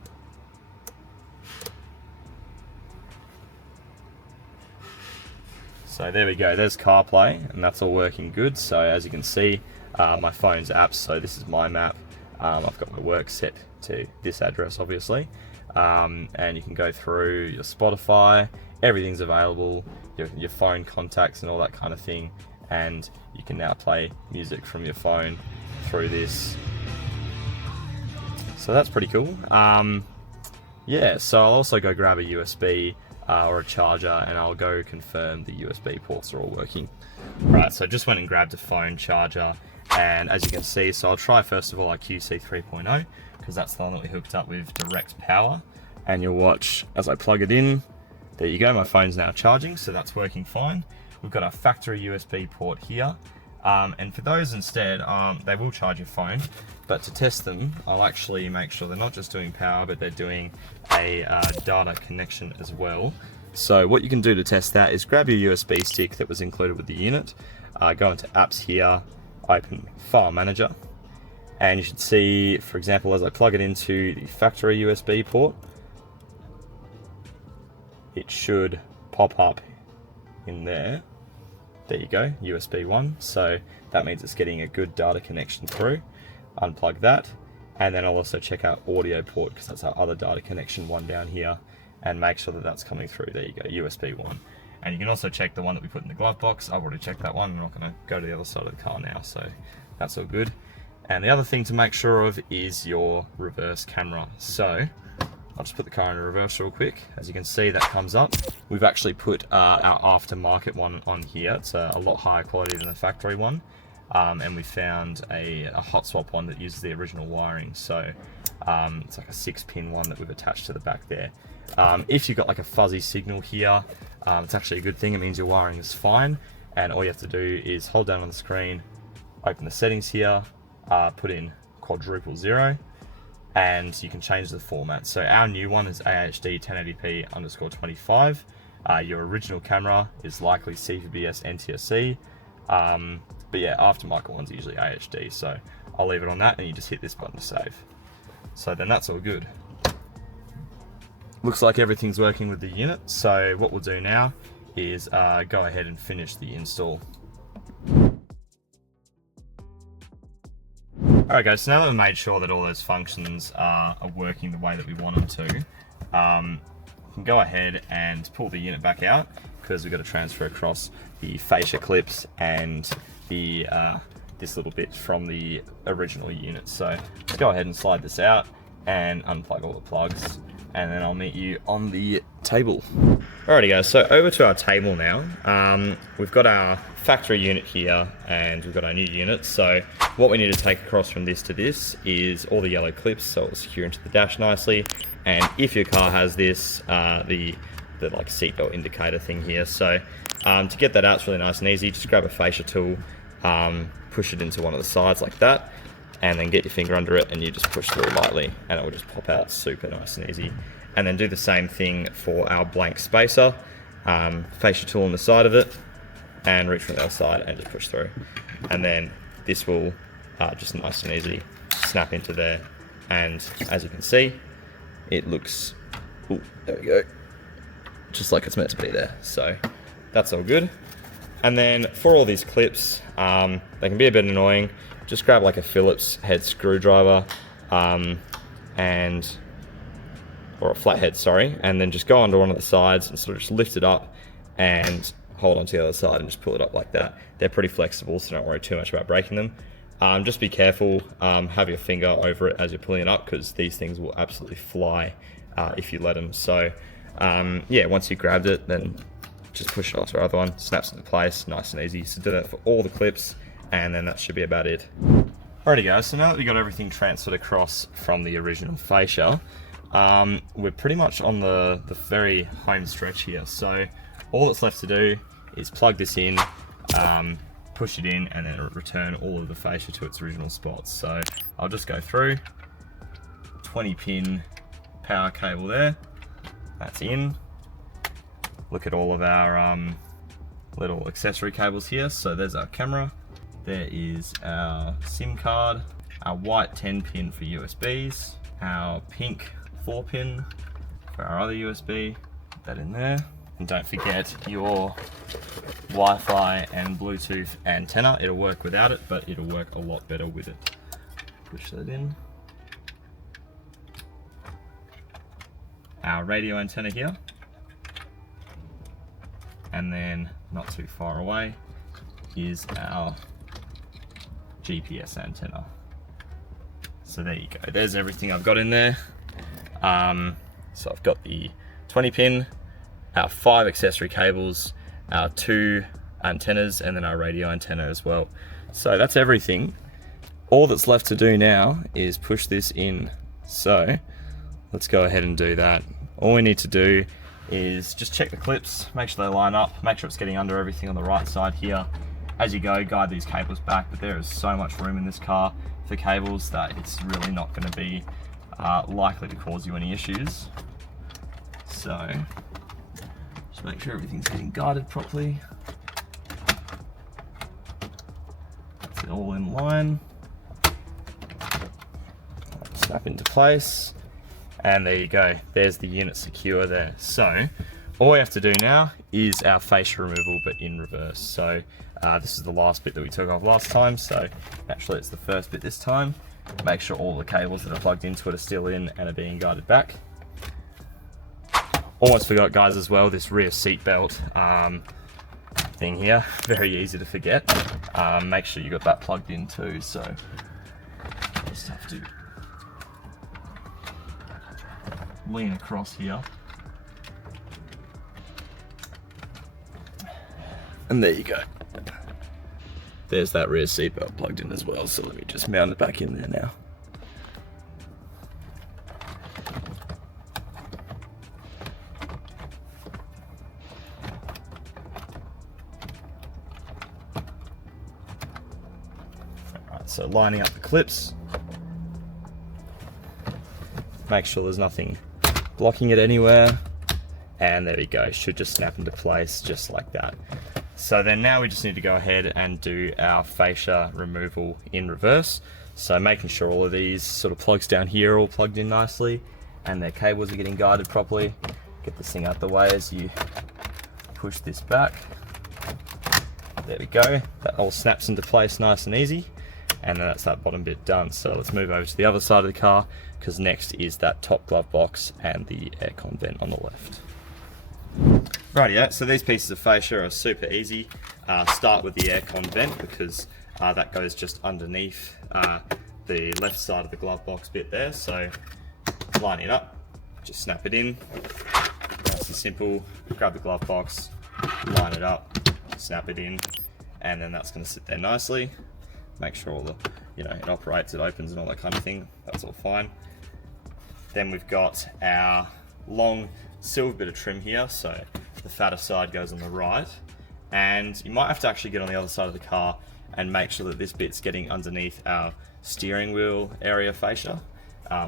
So there we go, there's CarPlay, and that's all working good. So as you can see, my phone's apps, so this is my map. I've got my work set to this address, obviously. And you can go through your Spotify, everything's available, your phone contacts and all that kind of thing. And you can now play music from your phone through this. So that's pretty cool. Yeah, so I'll also go grab a USB or a charger, and I'll go confirm the USB ports are all working. Right, so I just went and grabbed a phone charger, and as you can see, so I'll try first of all our QC 3.0, because that's the one that we hooked up with direct power. And you'll watch as I plug it in. There you go, my phone's now charging, so that's working fine. We've got our factory USB port here. And for those instead, they will charge your phone, but to test them, I'll actually make sure they're not just doing power, but they're doing a data connection as well. So what you can do to test that is grab your USB stick that was included with the unit, go into apps here, open File Manager, and you should see, for example, as I plug it into the factory USB port, it should pop up in there. There you go, USB 1. So that means it's getting a good data connection through. Unplug that, and then I'll also check our audio port, because that's our other data connection one down here, and make sure that that's coming through. There you go, USB 1. And you can also check the one that we put in the glove box. I've already checked that one. I'm not going to go to the other side of the car now, so that's all good. And the other thing to make sure of is your reverse camera. So I'll just put the car in reverse real quick. As you can see, that comes up. We've actually put our aftermarket one on here. It's a lot higher quality than the factory one. And we found a hot swap one that uses the original wiring. So it's like a 6-pin one that we've attached to the back there. If you've got like a fuzzy signal here, it's actually a good thing. It means your wiring is fine. And all you have to do is hold down on the screen, open the settings here, put in quadruple 0, and you can change the format. So our new one is AHD 1080p_25. Your original camera is likely CVBS NTSC. But yeah, aftermarket one's usually AHD. So I'll leave it on that, and you just hit this button to save. So then that's all good. Looks like everything's working with the unit. So what we'll do now is go ahead and finish the install. Alright guys, so now that we've made sure that all those functions are working the way that we want them to, we can go ahead and pull the unit back out, because we've got to transfer across the fascia clips and the this little bit from the original unit. So let's go ahead and slide this out and unplug all the plugs, and then I'll meet you on the table. Alrighty guys, so over to our table now. We've got our factory unit here, and we've got our new unit. So what we need to take across from this to this is all the yellow clips, so it'll secure into the dash nicely. And if your car has this, the like seatbelt indicator thing here. So to get that out, it's really nice and easy. Just grab a fascia tool, push it into one of the sides like that, and then get your finger under it, and you just push through lightly, and it will just pop out super nice and easy. And then do the same thing for our blank spacer. Fascia tool on the side of it, and reach from the other side and just push through. And then this will just nice and easy snap into there. And as you can see, it looks, ooh, there we go, just like it's meant to be there. So that's all good. And then for all these clips, they can be a bit annoying. Just grab like a Phillips head screwdriver, or a flathead, sorry, and then just go onto one of the sides and sort of just lift it up and hold onto the other side and just pull it up like that. They're pretty flexible, so don't worry too much about breaking them. Just be careful, have your finger over it as you're pulling it up, because these things will absolutely fly if you let them. So yeah, once you grabbed it, then just push it off to our other one, snaps into place, nice and easy. So do that for all the clips, and then that should be about it. Alrighty guys, so now that we got everything transferred across from the original fascia, we're pretty much on the very home stretch here. So all that's left to do is plug this in, push it in, and then return all of the fascia to its original spots. So I'll just go through, 20-pin power cable there, that's in. Look at all of our little accessory cables here. So there's our camera, there is our SIM card, our white 10-pin for USBs, our pink 4-pin for our other USB, put that in there. And don't forget your Wi-Fi and Bluetooth antenna. It'll work without it, but it'll work a lot better with it. Push that in. Our radio antenna here. And then, not too far away, is our GPS antenna. So there you go, there's everything I've got in there. So I've got the 20 pin, our 5 accessory cables, our 2 antennas, and then our radio antenna as well. So that's everything. All that's left to do now is push this in. So let's go ahead and do that. All we need to do is just check the clips, make sure they line up, make sure it's getting under everything on the right side here. As you go, guide these cables back, but there is so much room in this car for cables that it's really not going to be likely to cause you any issues. So just make sure everything's getting guided properly. It's all in line. Snap into place, and there you go. There's the unit secure there. So all we have to do now is our fascia removal, but in reverse. So this is the last bit that we took off last time, so actually it's the first bit this time. Make sure all the cables that are plugged into it are still in and are being guided back. Almost forgot, guys, as well, this rear seat belt thing here, very easy to forget. Make sure you got that plugged in too, so just have to lean across here. And there you go. There's that rear seatbelt plugged in as well, so let me just mount it back in there now. Alright, so lining up the clips. Make sure there's nothing blocking it anywhere. And there we go, should just snap into place just like that. So then now we just need to go ahead and do our fascia removal in reverse. So making sure all of these sort of plugs down here are all plugged in nicely and their cables are getting guided properly. Get this thing out the way as you push this back. There we go, that all snaps into place nice and easy. And then that's that bottom bit done. So let's move over to the other side of the car, because next is that top glove box and the aircon vent on the left. Rightio, so these pieces of fascia are super easy. Start with the aircon vent, because that goes just underneath the left side of the glove box bit there. So line it up, just snap it in. Nice and simple. Grab the glove box, line it up, snap it in, and then that's going to sit there nicely. Make sure all the, it operates, it opens and all that kind of thing. That's all fine. Then we've got our long silver bit of trim here, so the fatter side goes on the right, and you might have to actually get on the other side of the car and make sure that this bit's getting underneath our steering wheel area fascia,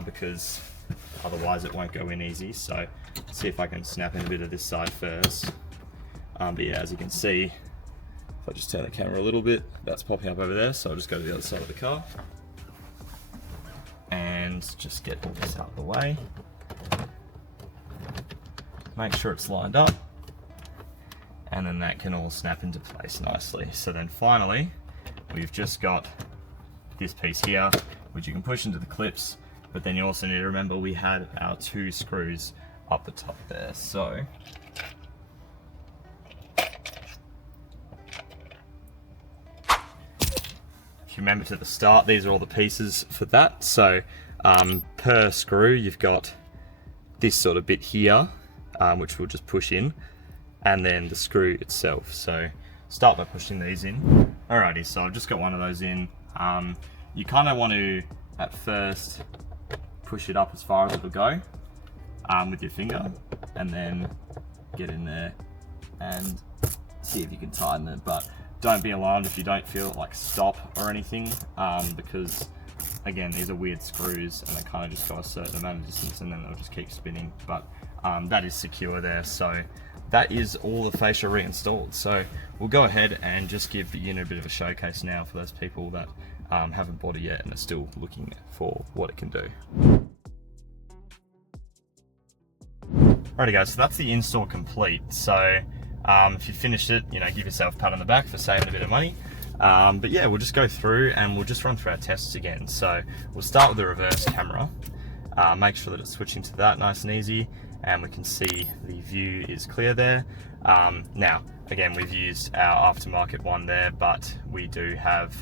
because otherwise it won't go in easy. So see if I can snap in a bit of this side first. But yeah, as you can see, if I just turn the camera a little bit, that's popping up over there, so I'll just go to the other side of the car and just get all this out of the way. Make sure it's lined up, and then that can all snap into place nicely. So then finally, we've just got this piece here, which you can push into the clips, but then you also need to remember we had our 2 screws up the top there. So if you remember to the start, these are all the pieces for that. So per screw, you've got this sort of bit here, which we'll just push in, and then the screw itself. So start by pushing these in. Alrighty, so I've just got one of those in. You kind of want to, at first, push it up as far as it'll go with your finger, and then get in there and see if you can tighten it. But don't be alarmed if you don't feel it like stop or anything, because again, these are weird screws and they kind of just go a certain amount of distance and then they'll just keep spinning. But that is secure there. So that is all the fascia reinstalled. So we'll go ahead and just give the unit a bit of a showcase now for those people that haven't bought it yet and are still looking for what it can do. Alrighty guys, so that's the install complete. So if you finished it, give yourself a pat on the back for saving a bit of money. But yeah, we'll just go through and we'll just run through our tests again. So we'll start with the reverse camera. Make sure that it's switching to that nice and easy, and we can see the view is clear there. Now, again, we've used our aftermarket one there, but we do have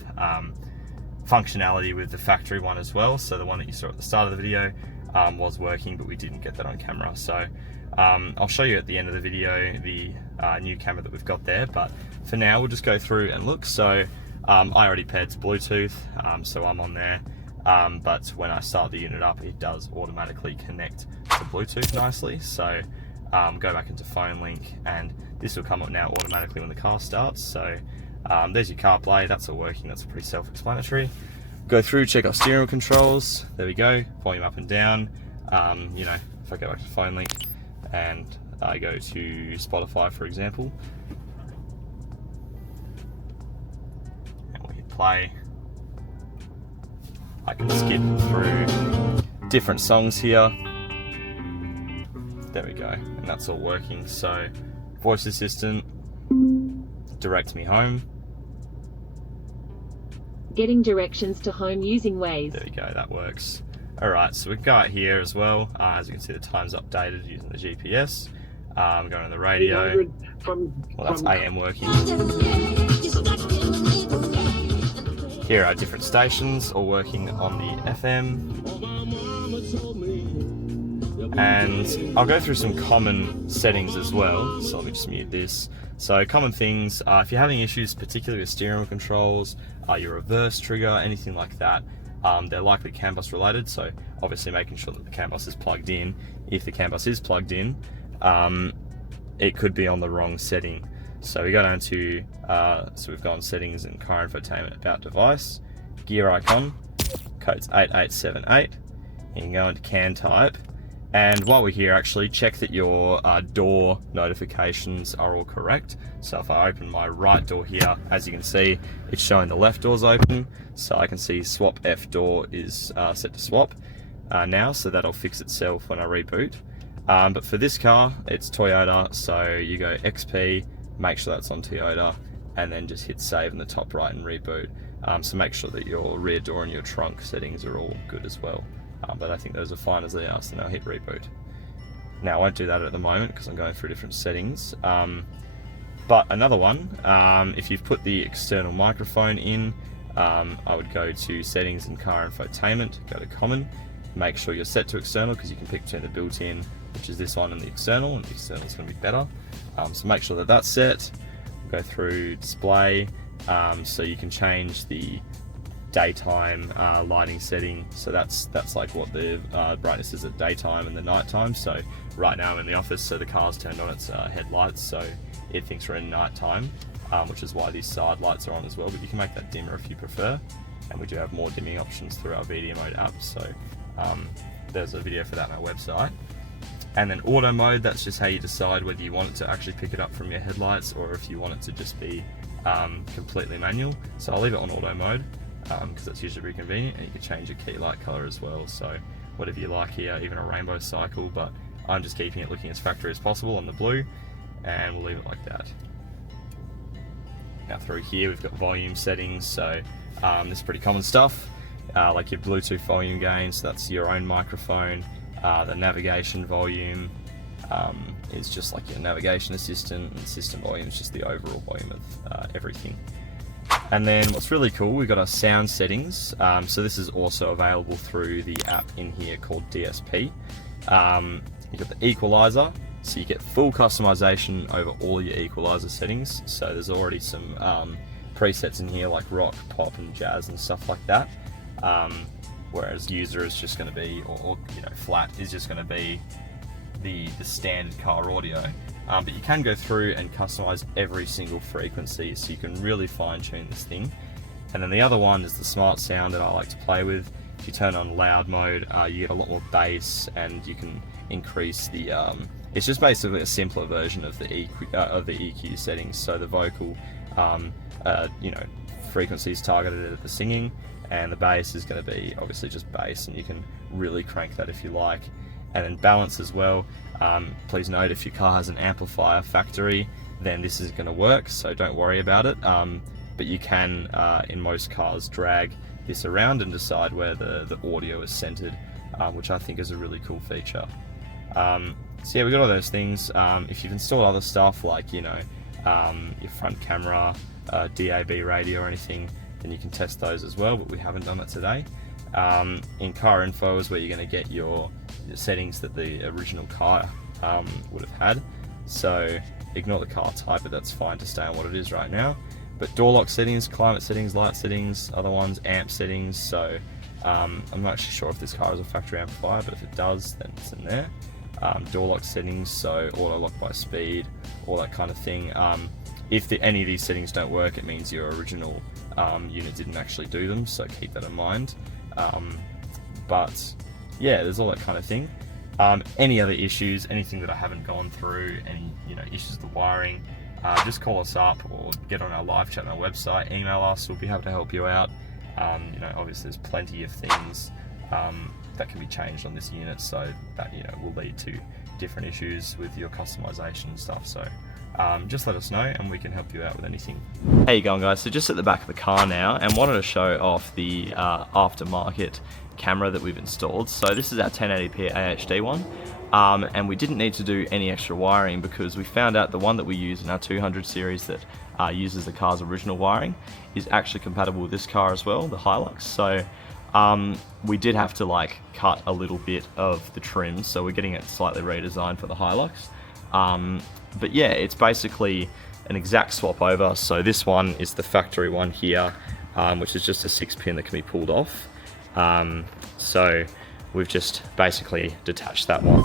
functionality with the factory one as well. So the one that you saw at the start of the video was working, but we didn't get that on camera. So I'll show you at the end of the video the new camera that we've got there, but for now we'll just go through and look. So I already paired to Bluetooth, so I'm on there, but when I start the unit up, it does automatically connect to Bluetooth nicely. So go back into phone link, and this will come up now automatically when the car starts. So there's your CarPlay, that's all working, that's pretty self-explanatory. Go through, check our steering wheel controls, there we go, volume up and down. You know, if I go back to phone link and I go to Spotify, for example, and we hit play, I can skip through different songs here. There we go, and that's all working. So voice assistant, direct me home. Getting directions to home using Waze. There we go, that works. Alright, so we've got here as well, as you can see the time's updated using the GPS. Going on the radio, well that's AM working. Here are different stations, all working on the FM. And I'll go through some common settings as well, so let me just mute this. So common things, if you're having issues particularly with steering wheel controls, your reverse trigger, anything like that, they're likely CAN bus related, so obviously making sure that the CAN bus is plugged in. If the CAN bus is plugged in, it could be on the wrong setting. So we go down to, so we've gone settings and car infotainment, about device, gear icon, code's 8878. You can go into CAN type. And while we're here, actually check that your door notifications are all correct. So if I open my right door here, as you can see, it's showing the left door's open. So I can see swap F door is set to swap now, so that'll fix itself when I reboot. But for this car, it's Toyota, so you go XP, make sure that's on Toyota, and then just hit save in the top right and reboot. So make sure that your rear door and your trunk settings are all good as well. But I think those are fine as they are, so now hit reboot. Now I won't do that at the moment because I'm going through different settings. But another one, if you've put the external microphone in, I would go to settings and car infotainment, go to common, make sure you're set to external because you can pick between the built-in, which is this one, and the external is going to be better. So make sure that that's set. Go through display, so you can change the daytime lighting setting, so that's like what the brightness is at daytime and the nighttime. So right now I'm in the office, so the car's turned on its headlights, so it thinks we're in nighttime, which is why these side lights are on as well, but you can make that dimmer if you prefer, and we do have more dimming options through our Vhedia mode app, so there's a video for that on our website. And then auto mode, that's just how you decide whether you want it to actually pick it up from your headlights or if you want it to just be completely manual. So I'll leave it on auto mode, because that's usually pretty convenient, and you can change your key light color as well, so whatever you like here, even a rainbow cycle, but I'm just keeping it looking as factory as possible on the blue, and we'll leave it like that. Now through here we've got volume settings, so this is pretty common stuff, like your Bluetooth volume gain, so that's your own microphone. The navigation volume is just like your navigation assistant, and system volume is just the overall volume of everything. And then what's really cool, we've got our sound settings. So this is also available through the app in here called DSP. You've got the equalizer, so you get full customization over all your equalizer settings. So there's already some presets in here like rock, pop, and jazz and stuff like that. Whereas user is just going to be, or you know, flat is just going to be the standard car audio. But you can go through and customize every single frequency, so you can really fine tune this thing. And then the other one is the smart sound that I like to play with. If you turn on loud mode, you get a lot more bass, and you can increase the, it's just basically a simpler version of the EQ settings. So the vocal, you know, frequencies targeted at the singing, and the bass is going to be obviously just bass, and you can really crank that if you like. And then balance as well. Please note, if your car has an amplifier factory, then this is going to work, so don't worry about it. But you can, in most cars, drag this around and decide where the audio is centered, which I think is a really cool feature. So yeah, we've got all those things. If you've installed other stuff like, you know, your front camera, DAB radio or anything, then you can test those as well, but we haven't done it today. In car info is where you're going to get your settings that the original car would have had. So ignore the car type, but that's fine to stay on what it is right now. But door lock settings, climate settings, light settings, other ones, amp settings. So I'm not actually sure if this car has a factory amplifier, but if it does, then it's in there. Door lock settings, so auto lock by speed, all that kind of thing. If any of these settings don't work, it means your original unit didn't actually do them, so keep that in mind. But yeah, there's all that kind of thing. Any other issues, anything that I haven't gone through, any issues with the wiring, just call us up or get on our live chat on our website, email us, we'll be happy to help you out. Obviously there's plenty of things that can be changed on this unit, so that will lead to different issues with your customization and stuff. So just let us know and we can help you out with anything. How you going, guys? So just at the back of the car now, and wanted to show off the aftermarket camera that we've installed. So this is our 1080p AHD one, and we didn't need to do any extra wiring because we found out the one that we use in our 200 series that uses the car's original wiring is actually compatible with this car as well, the Hilux. So we did have to cut a little bit of the trim, so we're getting it slightly redesigned for the Hilux. But yeah, it's basically an exact swap over. So this one is the factory one here, which is just a 6-pin that can be pulled off. So we've just basically detached that one.